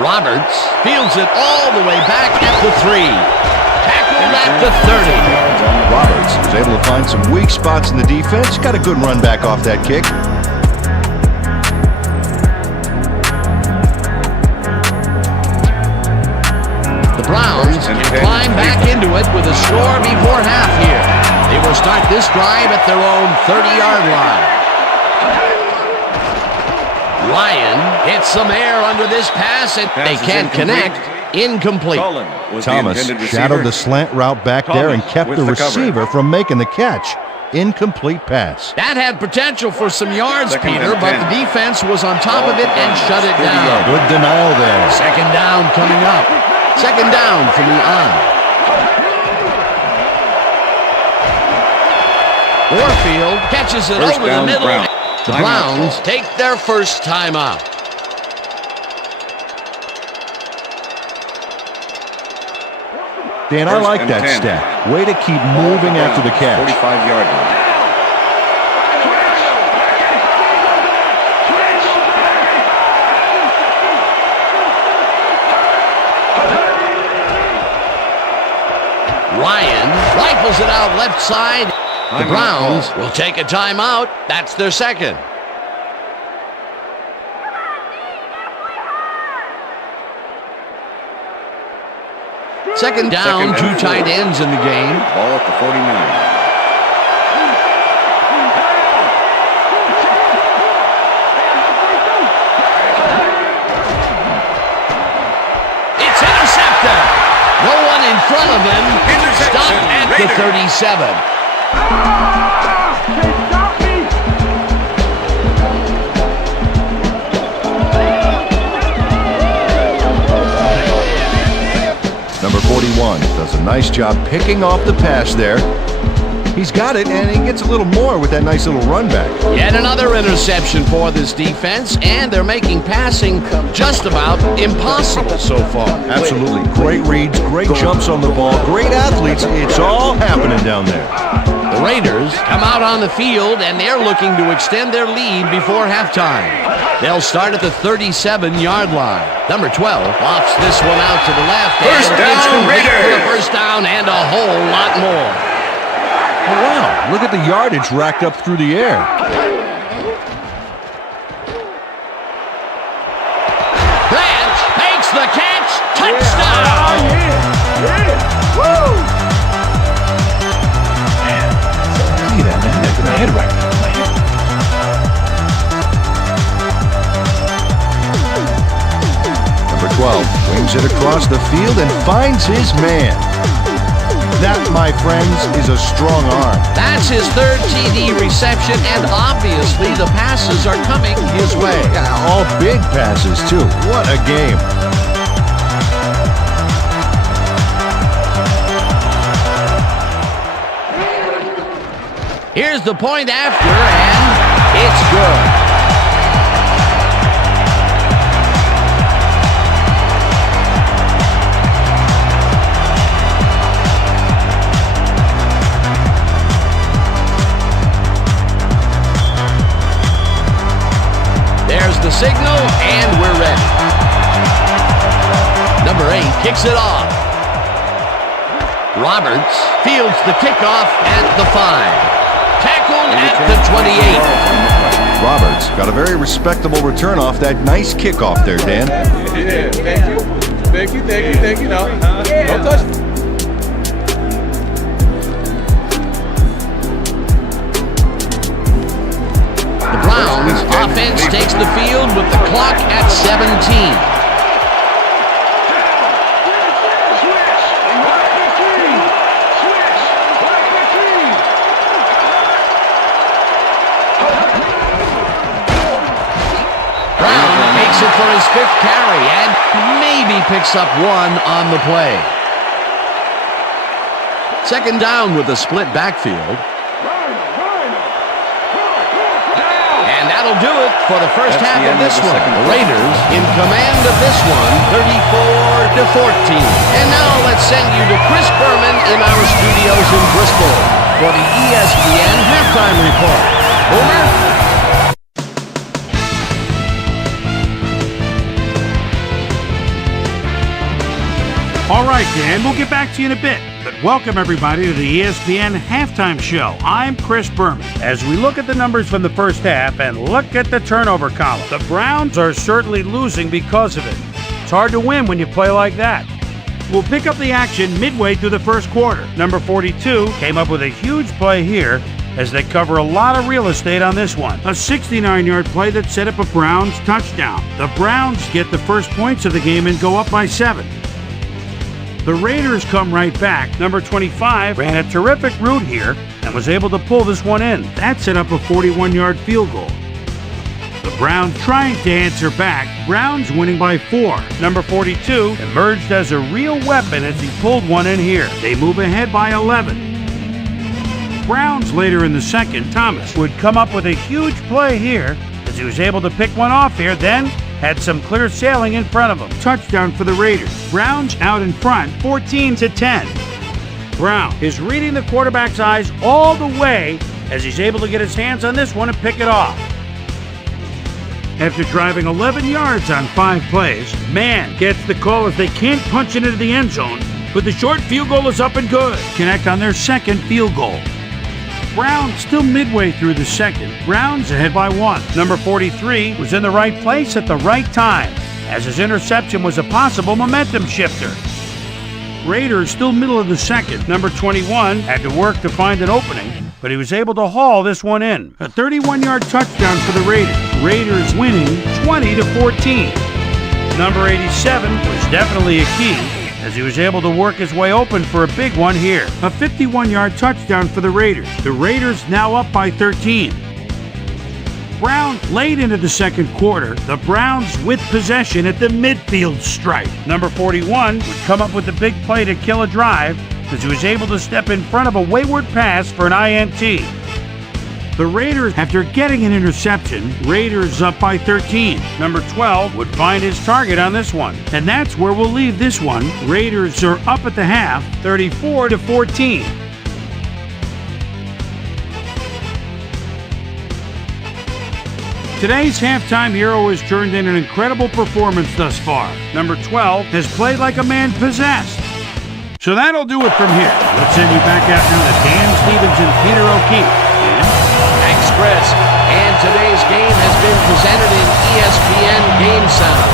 Roberts fields it all the way back at the 3. Tackled at the 30. Roberts was able to find some weak spots in the defense. Got a good run back off that kick. The Browns can climb back into it with a score before half here. They will start this drive at their own 30-yard line. Ryan hits some air under this pass, and they can't connect. Incomplete. Thomas shadowed the slant route back there and kept the receiver from making the catch. Incomplete pass. That had potential for some yards, Peter, but the defense was on top of it and shut it down. Good denial there. Second down coming up. Second down from the eye. Warfield catches it over the middle. The Browns take their first time out. Dan, I like that stat. Way to keep moving after the catch. 45-yard line. Ryan rifles it out left side. The Browns will take a timeout. That's their second. Second down, 2 tight ends in the game. Ball at the 49. It's intercepted. No one in front of him. Stopped at the 37. Number 41 does a nice job picking off the pass there. He's got it, and he gets a little more with that nice little run back. Yet another interception for this defense, and they're making passing just about impossible so far. Absolutely. Great reads, great jumps on the ball, great athletes. It's all happening down there. The Raiders come out on the field, and they're looking to extend their lead before halftime. They'll start at the 37-yard line. Number 12 lofts this one out to the left. First down, Raiders! For the first down and a whole lot more. Oh, wow. Look at the yardage racked up through the air. Branch makes the catch. Touchdown! Woo! Man, look at that, man. That's my head right now. Number 12 wings it across the field and finds his man. That, my friends, is a strong arm. That's his third TD reception, and obviously the passes are coming his way. Yeah, all big passes, too. What a game. Here's the point after, and it's good. There's the signal, and we're ready. Number 8 kicks it off. Roberts fields the kickoff at the 5. Tackled at the 28. Roberts got a very respectable return off that nice kickoff there, Dan. Yeah, thank you. Thank you, thank you, thank you. No, don't touch me. The Browns offense takes the field with the clock at 17. It for his 5th carry and maybe picks up 1 on the play. 2nd down with a split backfield. And that'll do it for the first half of this one. The Raiders in command of this one, 34-14. And now let's send you to Chris Berman in our studios in Bristol for the ESPN halftime report. Boomer? All right, Dan, we'll get back to you in a bit. But welcome, everybody, to the ESPN Halftime Show. I'm Chris Berman. As we look at the numbers from the first half and look at the turnover column, the Browns are certainly losing because of it. It's hard to win when you play like that. We'll pick up the action midway through the first quarter. Number 42 came up with a huge play here as they cover a lot of real estate on this one. A 69-yard play that set up a Browns touchdown. The Browns get the first points of the game and go up by 7. The Raiders come right back. Number 25 ran a terrific route here and was able to pull this one in. That set up a 41-yard field goal. The Browns trying to answer back. Browns winning by 4. Number 42 emerged as a real weapon as he pulled one in here. They move ahead by 11. Browns later in the second, Thomas would come up with a huge play here as he was able to pick one off here, then had some clear sailing in front of him. Touchdown for the Raiders. Browns out in front, 14-10. Brown is reading the quarterback's eyes all the way as he's able to get his hands on this one and pick it off. After driving 11 yards on 5 plays, Mann gets the call as they can't punch it into the end zone, but the short field goal is up and good. Connect on their second field goal. Brown still midway through the second. Browns ahead by 1. Number 43 was in the right place at the right time, as his interception was a possible momentum shifter. Raiders still middle of the second. Number 21 had to work to find an opening, but he was able to haul this one in. A 31-yard touchdown for the Raiders. Raiders winning 20-14. Number 87 was definitely a key, as he was able to work his way open for a big one here. A 51-yard touchdown for the Raiders. The Raiders now up by 13. Brown late into the second quarter. The Browns with possession at the midfield stripe. Number 41 would come up with the big play to kill a drive as he was able to step in front of a wayward pass for an INT. The Raiders, after getting an interception, Raiders up by 13. Number 12 would find his target on this one. And that's where we'll leave this one. Raiders are up at the half, 34-14. Today's halftime hero has turned in an incredible performance thus far. Number 12 has played like a man possessed. So that'll do it from here. Let's send you back out now to Dan Stevens and Peter O'Keefe. Thanks, Chris. And today's game has been presented in ESPN Game Sound,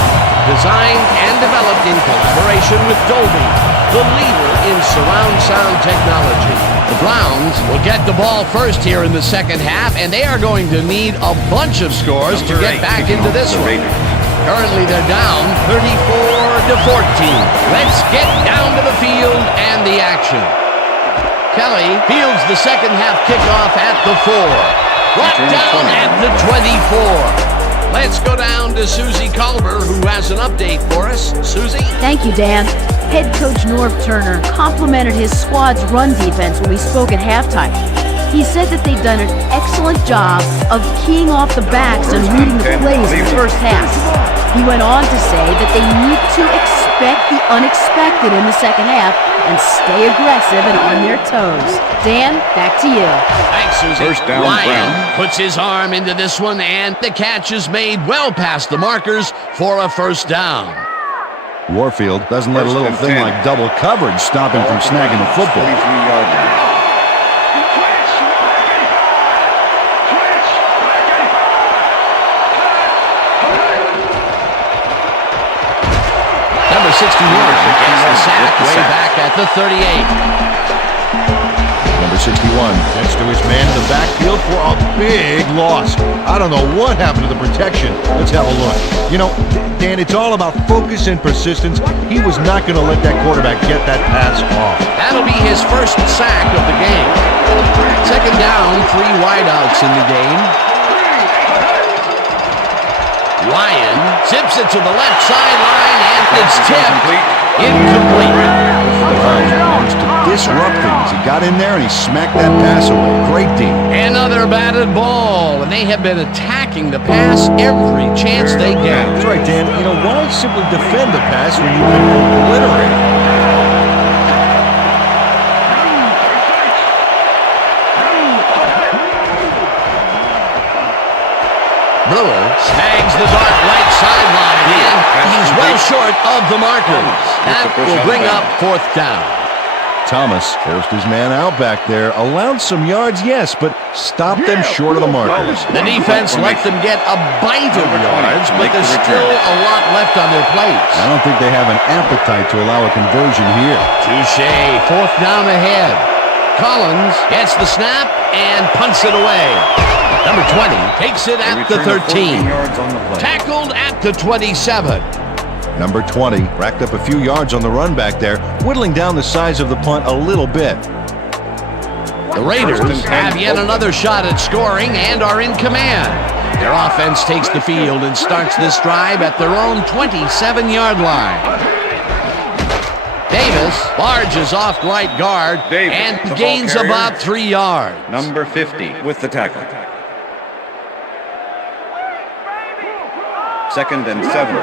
designed and developed in collaboration with Dolby, the leader in surround sound technology. The Browns will get the ball first here in the second half, and they are going to need a bunch of scores to get back into this one. Currently, they're down 34-14. Let's get down to the field and the action. Kelly fields the second half kickoff at the 4. Brought down at the 24. Let's go down to Susie Culver, who has an update for us. Susie? Thank you, Dan. Head coach Norv Turner complimented his squad's run defense when we spoke at halftime. He said that they've done an excellent job of keying off the backs and reading the plays in the first half. He went on to say that they need to expect the unexpected in the second half and stay aggressive and on their toes. Dan, back to you. Thanks, Susie. First down, Ryan Brown. puts his arm into this one, and the catch is made well past the markers for a first down. Warfield doesn't let a First little and thing 10. like double coverage stop him from snagging the football. 23-yard line. Number 61 gets the sack way back at the 38. Number 61 gets to his man in the backfield for a big loss. I don't know what happened to the protection. Let's have a look. You know, Dan, it's all about focus and persistence. He was not going to let that quarterback get that pass off. That'll be his first sack of the game. Second down, 3 wideouts in the game. Ryan zips it to the left sideline, and it's tipped. Incomplete. Managed to disrupt things. He got in there and he smacked that pass away. Great D. Another batted ball, and they have been attacking the pass every chance they get. That's right, Dan. You know, why simply defend the pass when you can obliterate it? Brewer snags the dart right sideline, and he's well short of the markers. That will bring up 4th down. Thomas forced his man out back there, allowed some yards, yes, but stopped them short of the markers. The defense let them get a bite of yards, but there's still a lot left on their plates. I don't think they have an appetite to allow a conversion here. Touche, 4th down ahead. Collins gets the snap and punts it away. Number 20 takes it at the 13. Tackled at the 27. Number 20 racked up a few yards on the run back there, whittling down the size of the punt a little bit. The Raiders have yet another shot at scoring and are in command. Their offense takes the field and starts this drive at their own 27-yard line. Davis barges off right guard and gains about 3 yards. Number 50 with the tackle. 2nd and 7.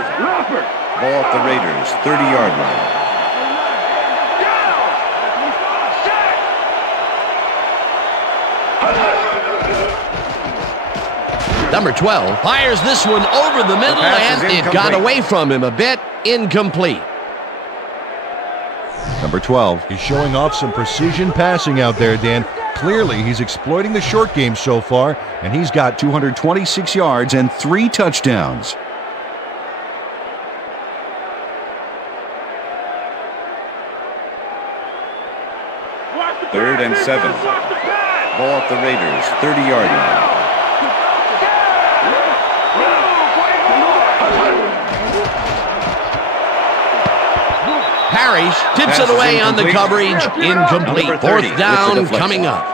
Ball at the Raiders' 30-yard line. Number 12 fires this one over the middle, and it got away from him a bit. Incomplete. Number 12 is showing off some precision passing out there, Dan. Clearly, he's exploiting the short game so far, and he's got 226 yards and 3 touchdowns. Third and 7. Ball at the Raiders' 30-yard line. Parrish tips it away on the coverage. Incomplete. 4th down coming up.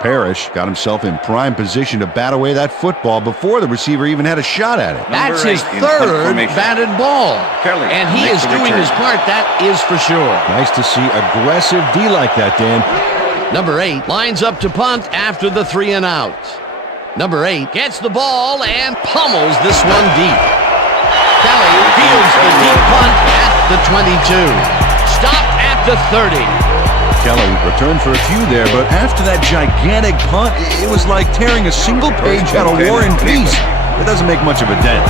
Parrish got himself in prime position to bat away that football before the receiver even had a shot at it. That's his 3rd batted ball. And he is doing his part, that is for sure. Nice to see aggressive D like that, Dan. Number 8 lines up to punt after the 3 and out. Number 8 gets the ball and pummels this one deep. Kelly fields the deep punt at the 22. Stop at the 30. Kelly returned for a few there, but after that gigantic punt, it was like tearing a single page out of War and Peace. It doesn't make much of a dent.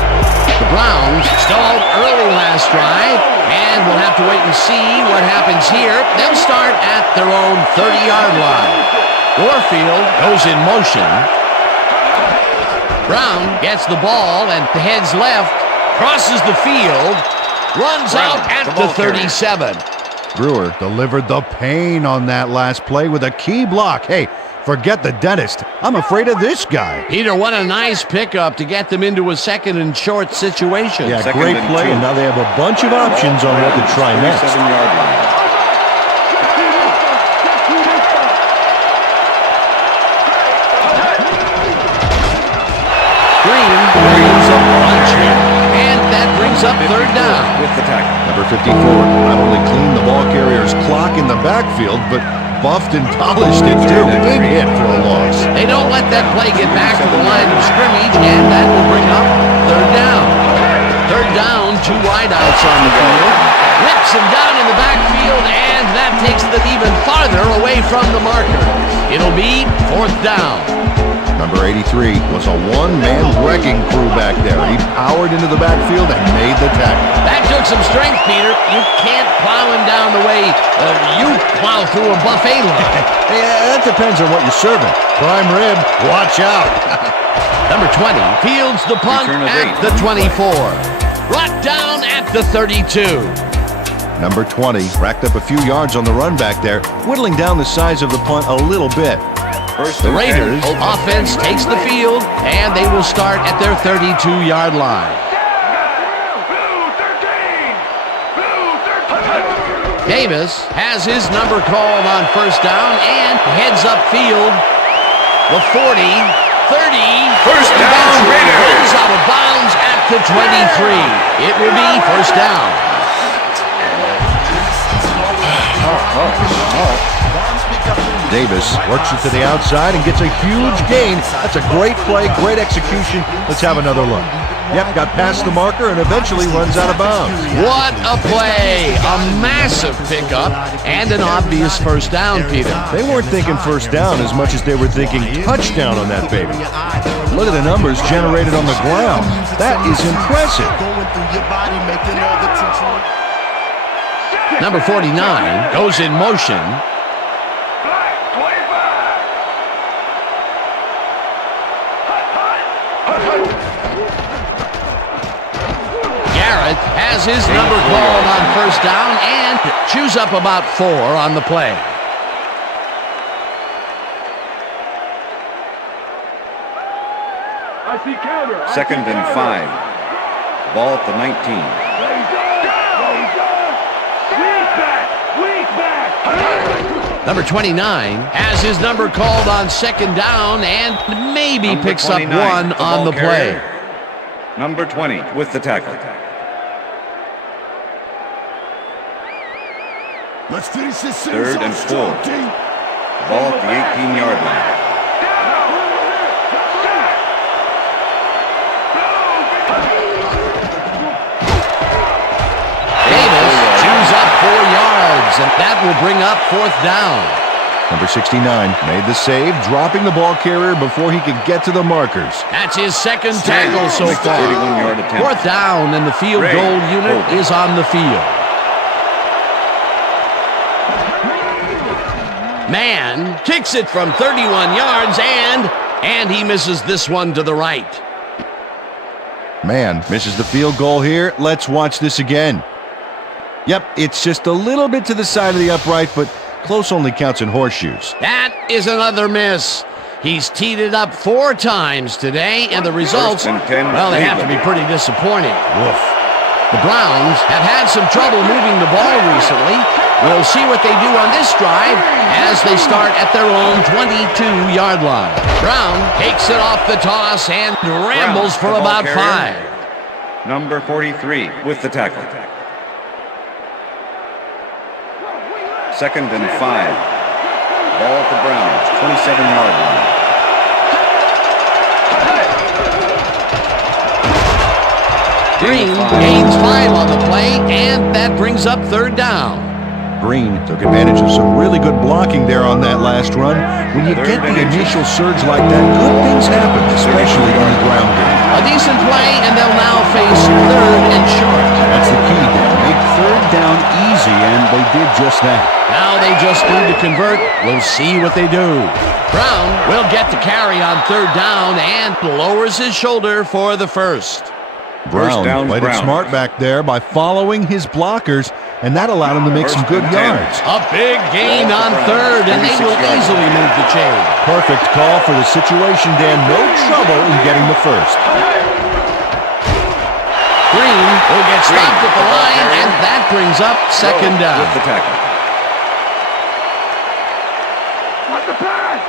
The Browns stalled early last drive, and we'll have to wait and see what happens here. They'll start at their own 30-yard line. Warfield goes in motion. Brown gets the ball and heads left, crosses the field, runs out at the 37. Brewer delivered the pain on that last play with a key block. Hey, forget the dentist. I'm afraid of this guy. Peter, what a nice pickup to get them into a 2nd and short situation. Yeah, great play, and now they have a bunch of options on what to try next. 7-yard line. Green brings up lunch here, and that brings up 3rd down. With the tackle. Number 54 not only cleaned the ball carrier's clock in the backfield, but buffed and polished it too. Big hit for a loss. They don't let that play get back to the line of scrimmage, and that will bring up 3rd down. 3rd down, 2 wideouts on the field. Whips him down in the backfield, and that takes them even farther away from the marker. It'll be 4th down. Number 83 was a one-man wrecking crew back there. He powered into the backfield and made the tackle. That took some strength, Peter. You can't plow him down the way you plow through a buffet line. Yeah, that depends on what you're serving. Prime rib, watch out. Number 20 fields the punt at the 24. Brought down at the 32. Number 20 racked up a few yards on the run back there, whittling down the size of the punt a little bit. The Raiders offense takes the field, and they will start at their 32-yard line. Davis has his number called on first down and heads upfield. The 40, 30. First down, Raiders. Runs out of bounds at the 23. It will be first down. Davis works it to the outside and gets a huge gain. That's a great play, great execution. Let's have another look. Yep, got past the marker and eventually runs out of bounds. What a play! A massive pickup and an obvious first down, Peter. They weren't thinking first down as much as they were thinking touchdown on that baby. Look at the numbers generated on the ground. That is impressive. Number 49 goes in motion. Garrett has his number called on first down and chews up about 4 on the play. Second and 5. Ball at the 19. Number 29 has his number called on second down and maybe Number picks up 29, 1 on the play. Number 20 with the tackle. Third and 4. Ball at the 18-yard line. Davis chews up 4 yards, and that will bring up fourth down. Number 69 made the save, dropping the ball carrier before he could get to the markers. That's his second tackle so far. 31-yard attempt. Fourth down, and the field goal unit is on the field. Man kicks it from 31 yards, and he misses this one to the right. Man misses the field goal here. Let's watch this again. Yep, it's just a little bit to the side of the upright, but close only counts in horseshoes. That is another miss. He's teed it up 4 times today, and the results, well, they have to be pretty disappointing. Woof. The Browns have had some trouble moving the ball recently. We'll see what they do on this drive as they start at their own 22-yard line. Brown takes it off the toss and rambles for about 5. Number 43 with the tackle. Second and 5. Ball at the Browns, 27-yard line. Green gains 5 on the play, and that brings up third down. Green took advantage of some really good blocking there on that last run. When you get the initial surge like that, good things happen, especially in the ground game. A decent play, and they'll now face third and short. That's the key there. Make third down easy, and they did just that. Now they just need to convert. We'll see what they do. Brown will get the carry on third down and lowers his shoulder for the first. Brown played it smart back there by following his blockers, and that allowed him to make some good yards. A big gain on third, and they will easily move the chain. Perfect call for the situation, Dan. No trouble in getting the first. Green will get stopped at the line, and that brings up second down. With the tackle.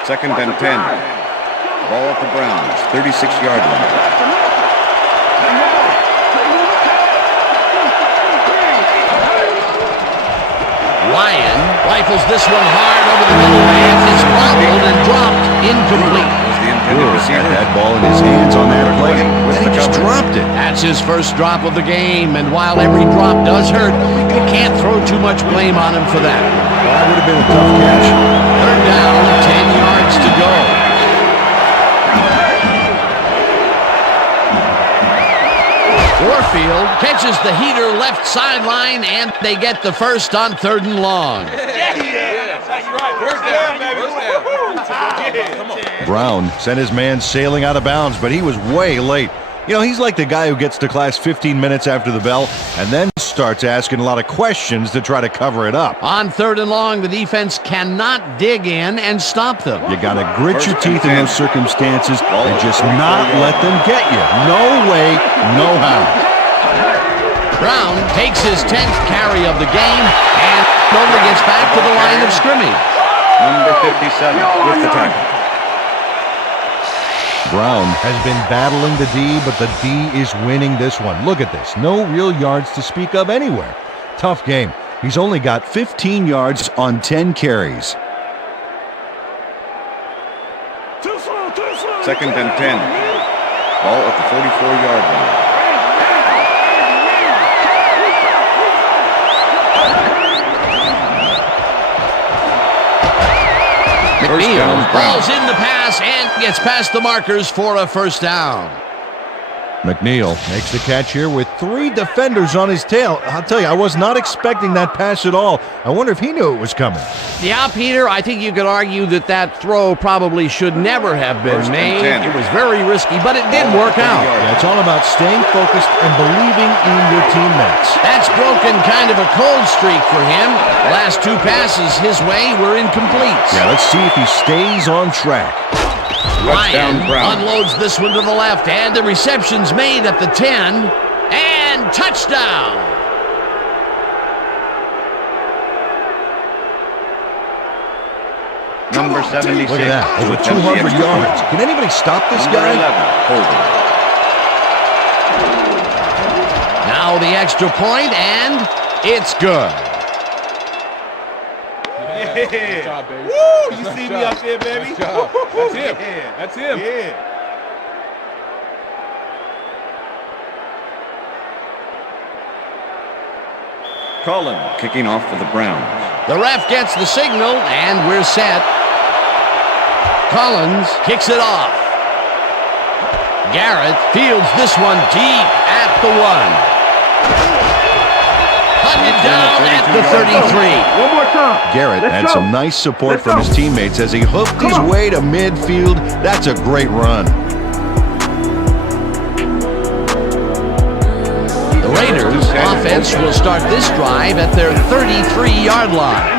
Second and 10. Ball at the Browns, 36-yard line. Ryan rifles this one hard over the middle, and it's bobbled and dropped incomplete. Had that ball in his hands on that play, and he just dropped it. That's his first drop of the game, and while every drop does hurt, you can't throw too much blame on him for that. Well, that would have been a tough catch. Third down, 10 yards to go. Warfield catches the heater left sideline, and they get the first on third and long. Brown sent his man sailing out of bounds, but he was way late. You know, he's like the guy who gets to class 15 minutes after the bell and then starts asking a lot of questions to try to cover it up. On 3rd and long, the defense cannot dig in and stop them. You got to grit your teeth in those circumstances and just not let them get you. No way, no how. Brown takes his 10th carry of the game and only gets back to the line of scrimmage. Number 57 with the tackle. Brown has been battling the D, but the D is winning this one. Look at this. No real yards to speak of anywhere. Tough game. He's only got 15 yards on 10 carries. 2nd and 10. Ball at the 44-yard line. McNeil balls in the pass and gets past the markers for a first down. McNeil makes the catch here with 3 defenders on his tail. I'll tell you, I was not expecting that pass at all. I wonder if he knew it was coming. Yeah, Peter, I think you could argue that that throw probably should never have been made. It was very risky, but it did work out. Yeah, it's all about staying focused and believing in your teammates. That's broken kind of a cold streak for him. The last 2 passes his way were incomplete. Yeah, let's see if he stays on track. Ryan unloads this one to the left, and the reception's made at the 10, and touchdown! Number 76. Look at that, over 200 yards. Can anybody stop this guy? 11, now the extra point, and it's good. Good job, baby. Woo! You see me up there, baby? That's him. Yeah. That's him. Yeah. Cullen kicking off for the Browns. The ref gets the signal, and we're set. Collins kicks it off. Garrett fields this one deep at the 1. Hunted down at the 33. One more time. Garrett had some nice support from his teammates as he hooked his way to midfield. That's a great run. The Raiders offense will start this drive at their 33-yard line.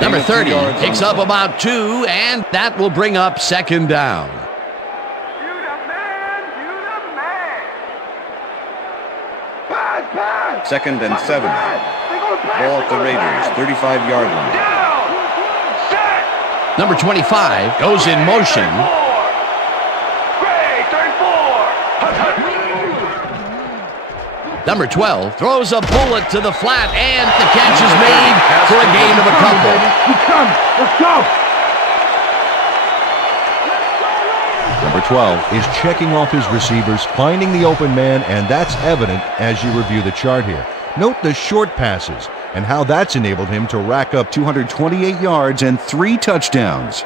Number 30 picks up about 2, and that will bring up 2nd down. 2nd and 7. Ball at the Raiders, 35-yard line. Number 25 goes in motion. Number 12 throws a bullet to the flat, and the catch is made for a gain of a couple. Let's go. Number 12 is checking off his receivers, finding the open man, and that's evident as you review the chart here. Note the short passes and how that's enabled him to rack up 228 yards and 3 touchdowns.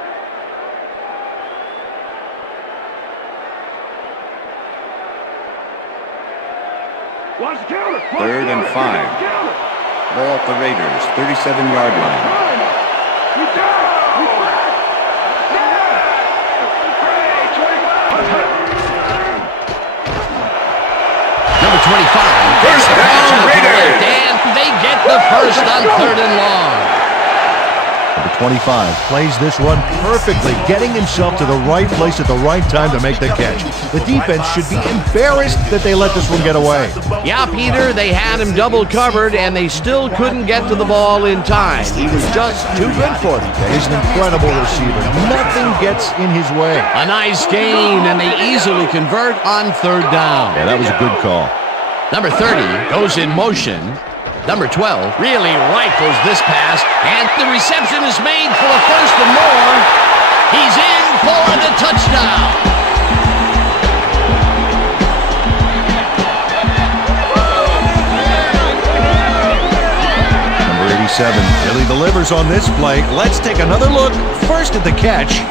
Third and 5. Ball at the Raiders, 37-yard line. Number 25 gets the pass out to the left, and they get the first on 3rd and long. Number 25 plays this one perfectly, getting himself to the right place at the right time to make the catch. The defense should be embarrassed that they let this one get away. Yeah, Peter, they had him double covered, and they still couldn't get to the ball in time. He was just too good for them. He's an incredible receiver. Nothing gets in his way. A nice gain, and they easily convert on 3rd down. Yeah, that was a good call. Number 30 goes in motion. Number 12 really rifles this pass, and the reception is made for a first and more. He's in for the touchdown. Number 87 really delivers on this play. Let's take another look. First at the catch.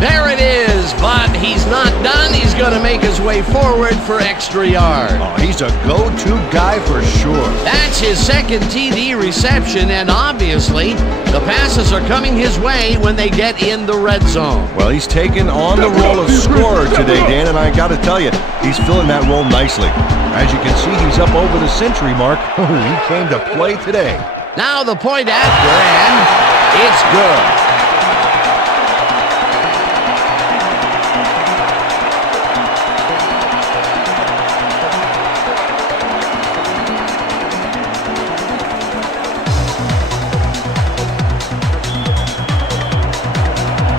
There it is, but he's not done. He's going to make his way forward for extra yard. Oh, he's a go-to guy for sure. That's his second TD reception, and obviously the passes are coming his way when they get in the red zone. Well, he's taken on the role of scorer today, Dan, and I got to tell you, he's filling that role nicely. As you can see, he's up over the century mark. He came to play today. Now the point after, and it's good.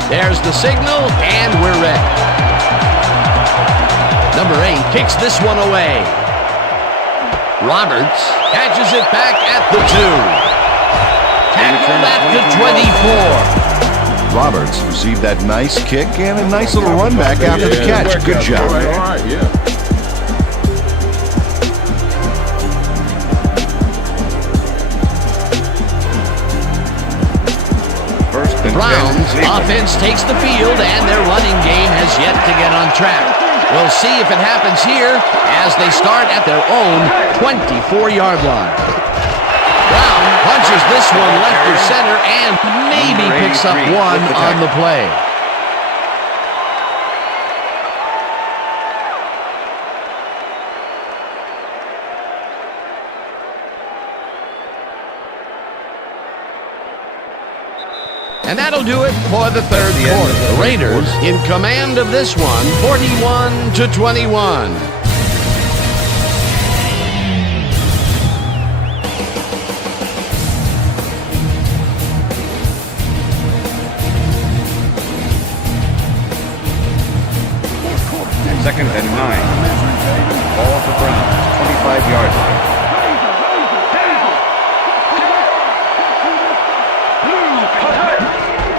There's the signal, and we're ready. Number 8 kicks this one away. Roberts catches it back at the 2. Tackled at the 24. Roberts received that nice kick and a nice little run back after the catch. Good job. All right, yeah. Browns offense takes the field, and their running game has yet to get on track. We'll see if it happens here as they start at their own 24-yard line. Brown punches this one left to center and maybe picks up one on the play. And that'll do it for the third quarter. The Raiders in command of this one, 41-21. Second and 9. Ball for Browns, 25-yard line.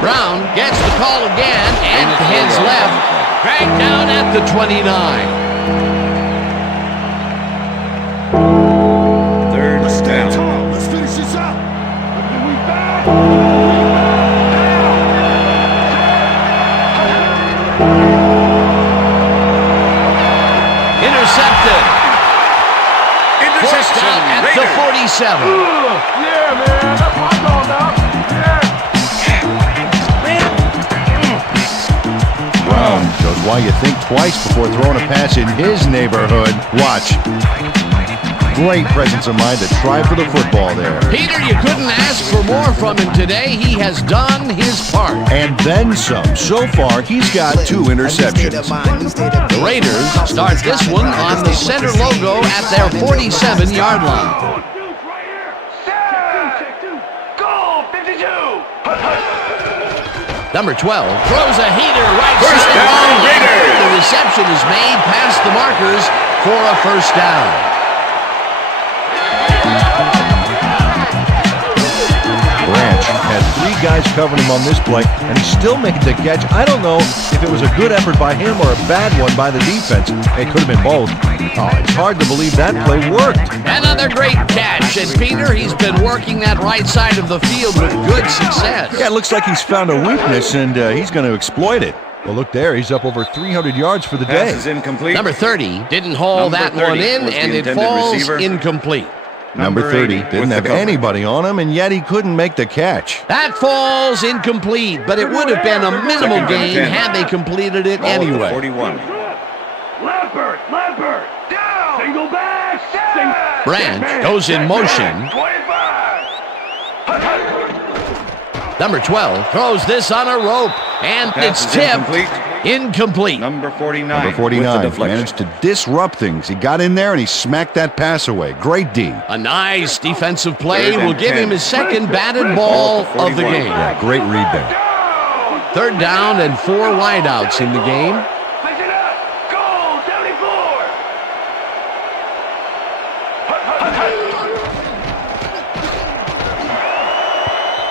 Brown gets the call again and heads left, dragged down at the 29. Third down. Let's finish this up. Intercepted. Forced out at the 47. Yeah, man. That's my call now. Brown shows why you think twice before throwing a pass in his neighborhood. Watch. Great presence of mind to try for the football there. Peter, you couldn't ask for more from him today. He has done his part. And then some. So far, he's got 2 interceptions. The Raiders start this one on the center logo at their 47-yard line. Number 12 throws a heater right First down, Raiders. The reception is made past the markers for a first down. Branch had 3 guys covering him on this play, and he still made the catch. I don't know if it was a good effort by him or a bad one by the defense. It could have been both. Oh, it's hard to believe that play worked. Another great catch, and Peter, he's been working that right side of the field with good success. Yeah, it looks like he's found a weakness, and he's going to exploit it. Well, look there. He's up over 300 yards for the day. Pass is incomplete. Number 30 didn't haul that one in, and it falls incomplete. Number 30 didn't have anybody on him, and yet he couldn't make the catch. That falls incomplete, but it would have been a minimal gain had they completed it anyway. 41. Lampert, down. Single back. Branch goes in motion. 25. Number 12 throws this on a rope, and Pass it's is tipped. Incomplete. Number 49. Number 49 managed to disrupt things. He got in there and he smacked that pass away. Great D. A nice defensive play Third will and give 10. him his second batted ball of the game. Yeah, great read there. Third down and 4 wideouts in the game.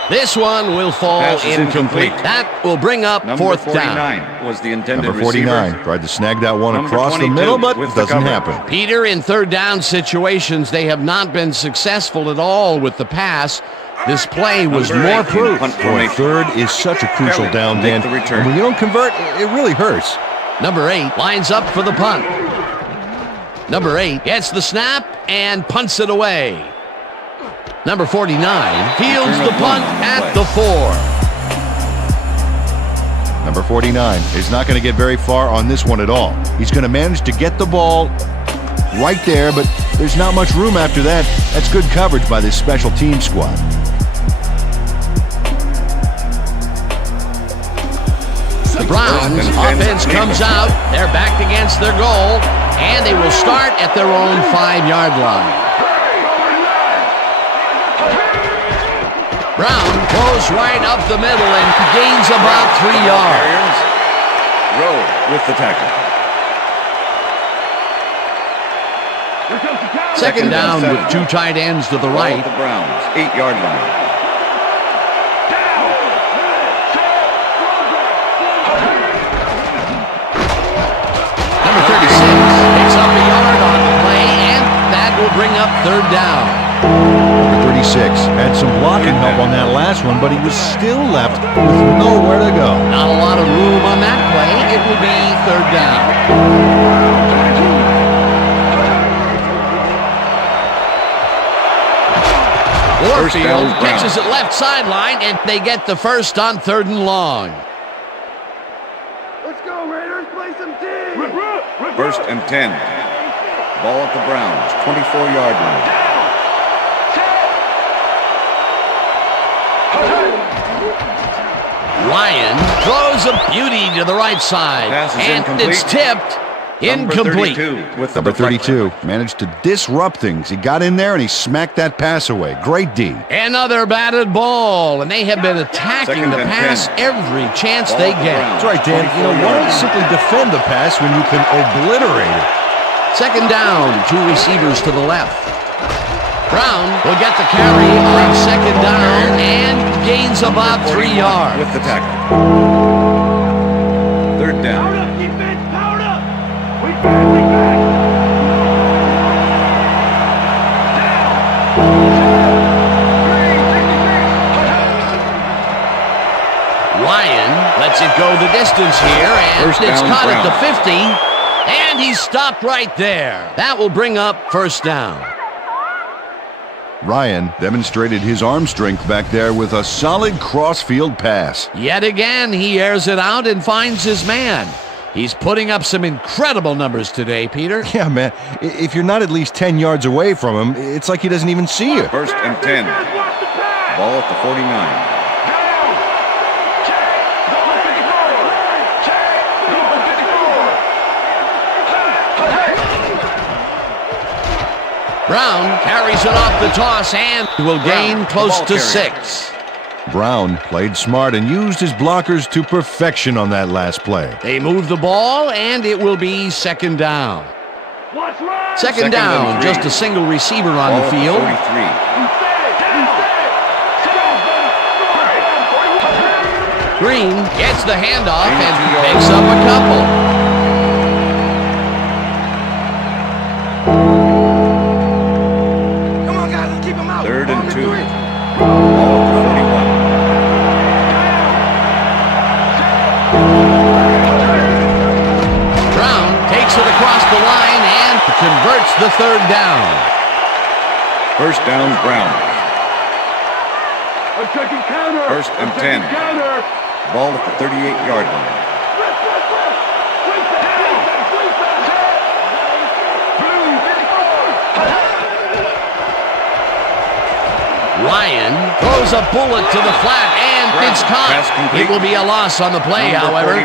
This one will fall incomplete. That will bring up fourth down. Was the intended Number 49 receiver. tried to snag that one Number across the 22 middle, but with it the doesn't cover. happen. Peter, in third down situations, they have not been successful at all with the pass. This play was more proof. Boy, third is such a crucial down, Dan. And when you don't convert, it really hurts. Number 8 lines up for the punt. Number 8 gets the snap and punts it away. Number 49 fields the punt at the 4. Number 49 is not going to get very far on this one at all. He's going to manage to get the ball right there, but there's not much room after that. That's good coverage by this special team squad. The Browns offense comes out. They're backed against their goal, and they will start at their own 5-yard line. Brown goes right up the middle and gains about 3 yards. Rowe with the tackle. Second down with 2 tight ends to the right. The Browns, 8-yard line. Number 36 picks up a yard on the play, and that will bring up third down. Number 36 had some blocking help on that last one, but he was still left with nowhere to go. Not a lot of room on that play. It will be third down. Warfield catches it left sideline, and they get the first on 3rd and long. Let's go, Raiders. Play some D. 1st and 10. Ball at the Browns, 24-yard line. Ryan throws a beauty to the right side, and it's tipped. Incomplete. Number 32 managed to disrupt things. He got in there and he smacked that pass away. Great D. Another batted ball, and they have been attacking the pass every chance they get. That's right, Dan. You know, why not simply defend the pass when you can obliterate it? Second down, 2 receivers to the left. Brown will get the carry on second down and gains about 3 yards. With the tackle. 3rd down. Ryan lets it go the distance here, and it's caught at the 50, and he's stopped right there. That will bring up first down. Ryan demonstrated his arm strength back there with a solid cross-field pass. Yet again, he airs it out and finds his man. He's putting up some incredible numbers today, Peter. Yeah, man. If you're not at least 10 yards away from him, it's like he doesn't even see you. 1st and 10. Ball at the 49. Brown carries it off the toss and will gain close to 6. Brown played smart and used his blockers to perfection on that last play. They move the ball, and it will be second down. Second down, just a single receiver on the field. Green gets the handoff and picks up a couple. Come on, guys, let's keep him out. 3rd and 2. Ball at the 41. Brown takes it across the line and converts the third down. 1st down, Brown. 1st and 10. Ball at the 38-yard line. Ryan throws a bullet to the flat, and it's caught. It will be a loss on the play, however.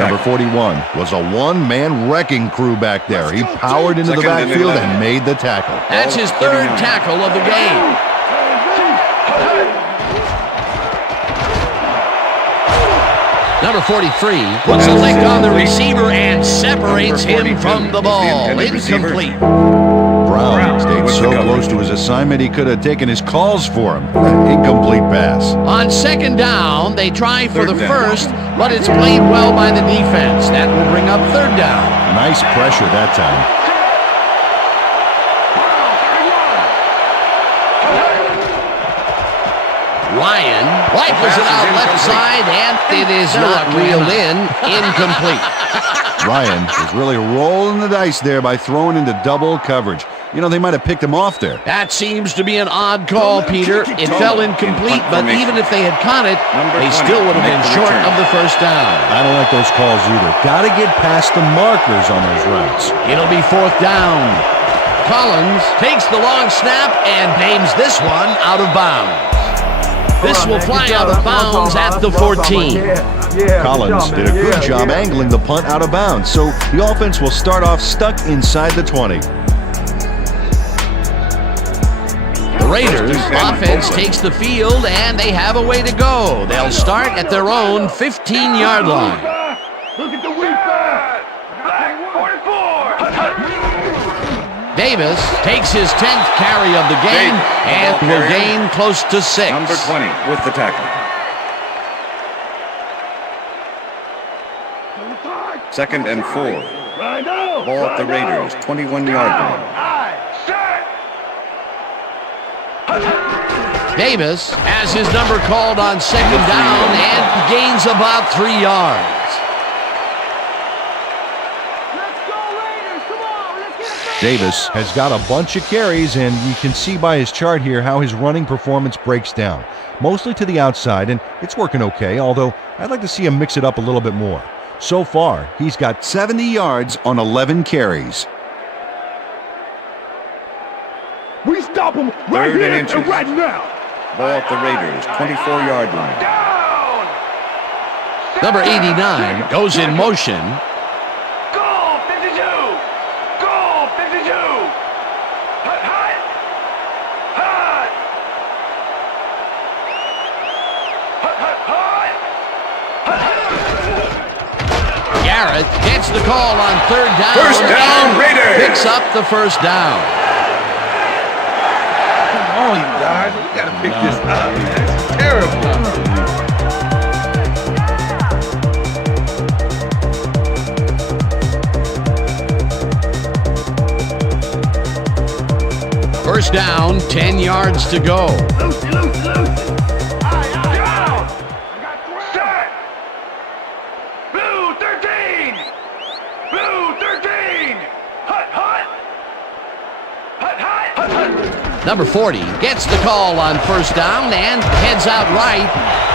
Number 41 was a one-man wrecking crew back there. He powered into the backfield and made the tackle. That's his 3rd tackle of the game. Number 43 puts a lick on the receiver and separates him from the ball. Incomplete. Brown stayed so close to his assignment he could have taken his calls for him. Incomplete pass. On second down, they try for the first, but it's played well by the defense. That will bring up third down. Nice pressure that time. Ryan rifles it out left side, and it is not reeled in. Incomplete. Ryan is really rolling the dice there by throwing into double coverage. You know, they might have picked him off there. That seems to be an odd call, Peter. It fell incomplete, but even if they had caught it, they still would have been short of the first down. I don't like those calls either. Got to get past the markers on those routes. It'll be fourth down. Collins takes the long snap and aims this one out of bounds. This will fly out of bounds at the 14. Collins did a good job angling the punt out of bounds, so the offense will start off stuck inside the 20. The Raiders offense takes the field, and they have a way to go. They'll start at their own 15-yard line. Look at the weak back. Black 44. Davis takes his 10th carry of the game and will gain close to 6. Number 20 with the tackle. Second and 4. Ball at the Raiders, 21-yard line. Davis has his number called on second down and gains about 3 yards. Davis has got a bunch of carries, and you can see by his chart here how his running performance breaks down. Mostly to the outside, and it's working okay, although I'd like to see him mix it up a little bit more. So far, he's got 70 yards on 11 carries. We stop him right here and right now. Ball at the Raiders, 24-yard line. Number 89 goes in motion. Goal 52. Goal 52. Hut, hut. Hut. Hut, hut, hut. Garrett gets the call on third down. First down, Raiders. Picks up the first down. Come on, you guys. We got to pick this up, man. It's terrible. First down, 10 yards to go. Lucy, Lucy, Lucy. Down. Set. Blue 13. Blue 13. Hut, hut. Hut, hut. Hut, hut. Number 40 gets the call on first down and heads out right.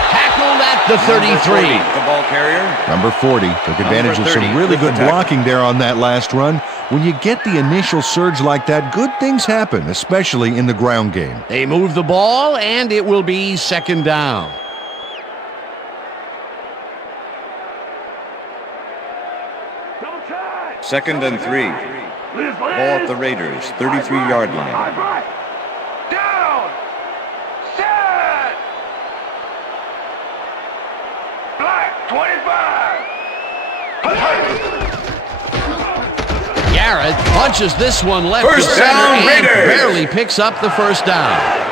Tackled at the 33. The ball carrier. Number 40 took advantage of some really good blocking there on that last run. When you get the initial surge like that, good things happen, especially in the ground game. They move the ball, and it will be second down. Second and 3. Ball at the Raiders, 33-yard line. Down. Set. Black 25. Hut, hut. Garrett punches this one left First to center down, and Raiders. barely picks up the first down.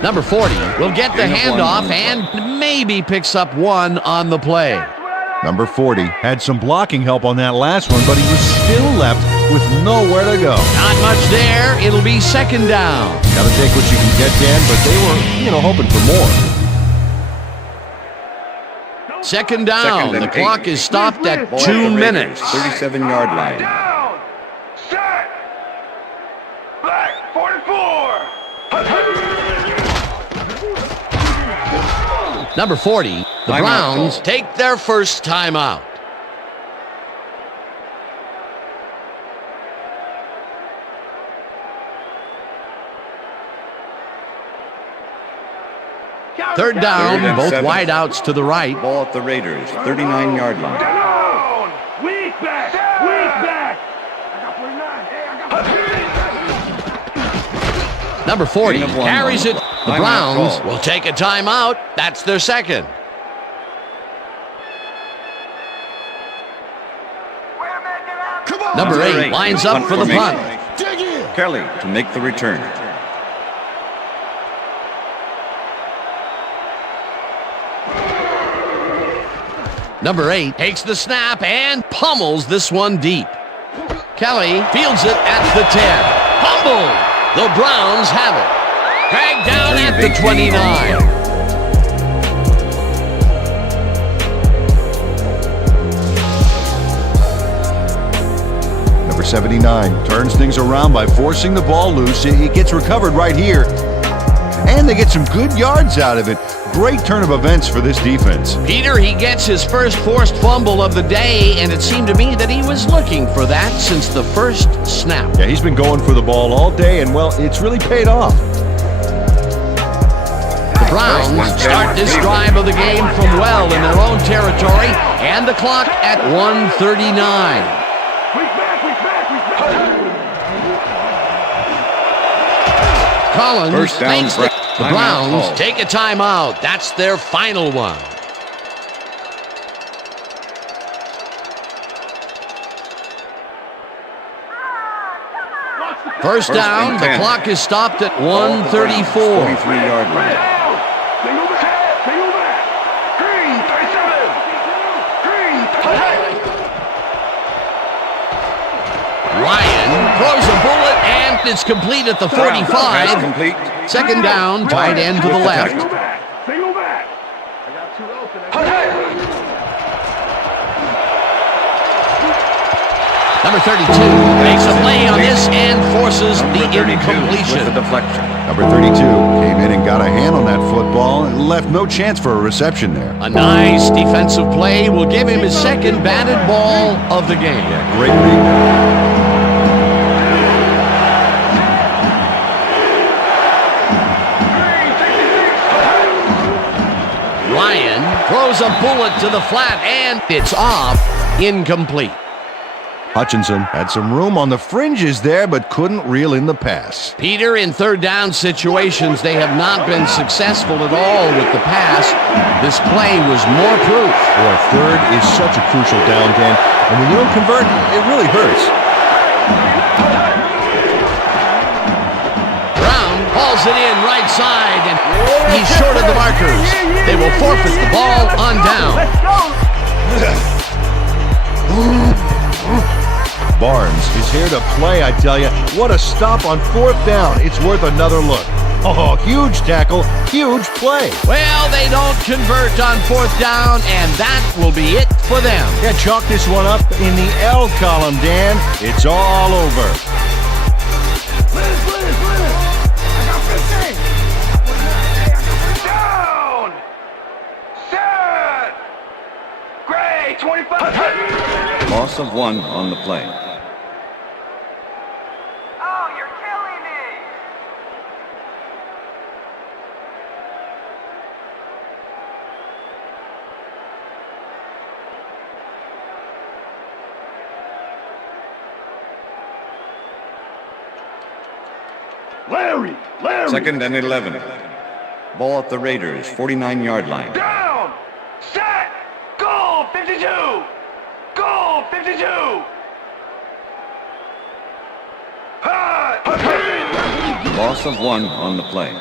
Number 40 will get the handoff and maybe picks up one on the play. Number 40 had some blocking help on that last one, but he was still left with nowhere to go. Not much there. It'll be second down. Got to take what you can get, Dan, but they were, hoping for more. Second down. The clock is stopped at 2 minutes. 37-yard line. Down. Set. Black 44. Hut, hut. Number 40, the Timeout Browns call. take their first timeout. Third down, Third and both 7. wideouts to the right. Ball at the Raiders, 39-yard line. Down. Weak back. Weak back. I got 49. Hey, I got 49. Number 40 Gain of 1 carries on it The Browns will take a timeout. That's their second. Number 8 lines up for the punt. Kelly to make the return. Number 8 takes the snap and pummels this one deep. Kelly fields it at the 10. Fumble! The Browns have it. Dragged down at the 29. Number 79 turns things around by forcing the ball loose. It gets recovered right here. And they get some good yards out of it. Great turn of events for this defense. Peter, he gets his first forced fumble of the day, and it seemed to me that he was looking for that since the first snap. Yeah, he's been going for the ball all day, and, well, it's really paid off. The Browns start this drive of the game from well in their own territory, and the clock at 1:39. Collins makes the Browns take a timeout. That's their final one. First down, the clock is stopped at 1:34. 43-yard line. Ryan throws a bullet, and it's complete at the 45. Complete. Second down, tight end to the left. Number 32 makes a play on this and forces the incompletion. With the deflection. Number 32 came in and got a hand on that football and left no chance for a reception there. A nice defensive play will give him his second batted ball of the game. Yeah, great read. Ryan throws a bullet to the flat, and it's off, incomplete. Hutchinson had some room on the fringes there, but couldn't reel in the pass. Peter, in third down situations, they have not been successful at all with the pass. This play was more proof. Boy, third is such a crucial down, Dan, and when you don't convert, it really hurts. Brown hauls it in right side, and he's short of the markers. They will forfeit the ball on down. Barnes is here to play, I tell you. What a stop on fourth down. It's worth another look. Oh, huge tackle, huge play. Well, they don't convert on fourth down, and that will be it for them. Yeah, chalk this one up in the L column, Dan. It's all over. I got 15. Down. Set. Great. 25. Loss of 1 on the play. Oh, you're killing me. Larry. Second and 11. Ball at the Raiders' 49-yard line. Down. Set. Goal. 52. Goal. 52. Loss of 1 on the play.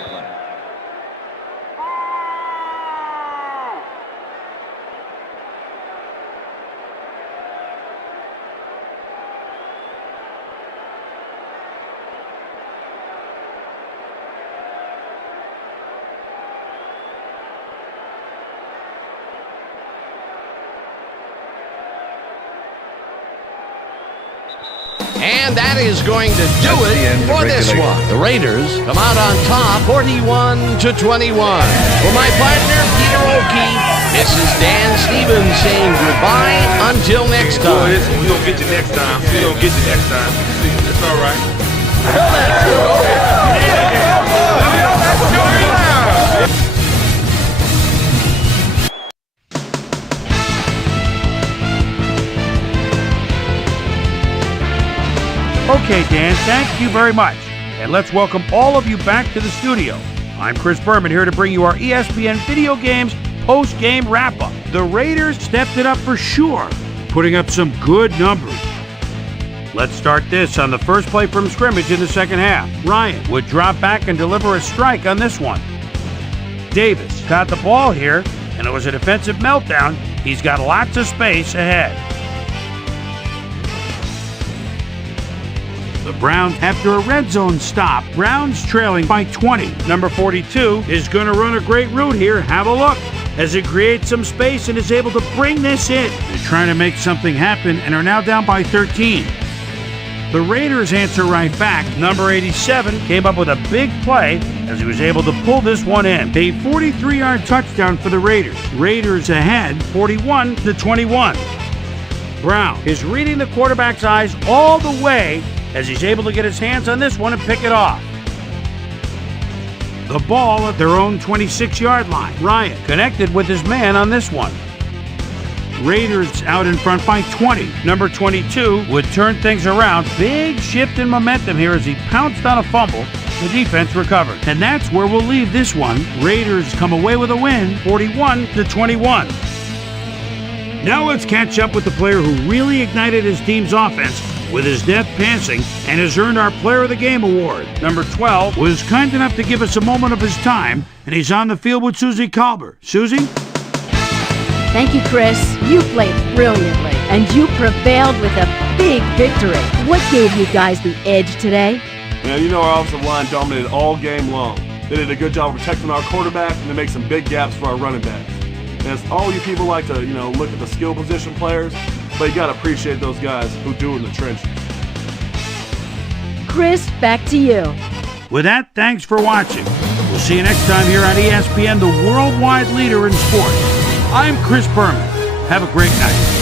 And that is going to do it for this one. The Raiders come out on top, 41-21. For my partner, Peter O'Keefe, this is Dan Stevens saying goodbye until next time. We're going to get you next time. We're going to get you next time. It's all right. Tell that to go ahead. Okay, Dan, thank you very much. And let's welcome all of you back to the studio. I'm Chris Berman, here to bring you our ESPN Video Games post-game wrap-up. The Raiders stepped it up for sure, putting up some good numbers. Let's start this on the first play from scrimmage in the second half. Ryan would drop back and deliver a strike on this one. Davis caught the ball here, and it was a defensive meltdown. He's got lots of space ahead. The Browns, after a red zone stop, Browns trailing by 20. Number 42 is going to run a great route here. Have a look as it creates some space and is able to bring this in. They're trying to make something happen and are now down by 13. The Raiders answer right back. Number 87 came up with a big play as he was able to pull this one in. A 43-yard touchdown for the Raiders. Raiders ahead, 41-21. Brown is reading the quarterback's eyes all the way as he's able to get his hands on this one and pick it off. The ball at their own 26-yard line. Ryan connected with his man on this one. Raiders out in front by 20. Number 22 would turn things around. Big shift in momentum here as he pounced on a fumble. The defense recovered. And that's where we'll leave this one. Raiders come away with a win, 41-21. Now let's catch up with the player who really ignited his team's offense with his depth passing and has earned our Player of the Game award. Number 12 was kind enough to give us a moment of his time, and he's on the field with Susie Colbert. Susie? Thank you, Chris. You played brilliantly, and you prevailed with a big victory. What gave you guys the edge today? Man, you know our offensive line dominated all game long. They did a good job of protecting our quarterback, and they make some big gaps for our running backs. And it's all you people like to, look at the skill position players, but you got to appreciate those guys who do it in the trenches. Chris, back to you. With that, thanks for watching. We'll see you next time here on ESPN, the worldwide leader in sports. I'm Chris Berman. Have a great night.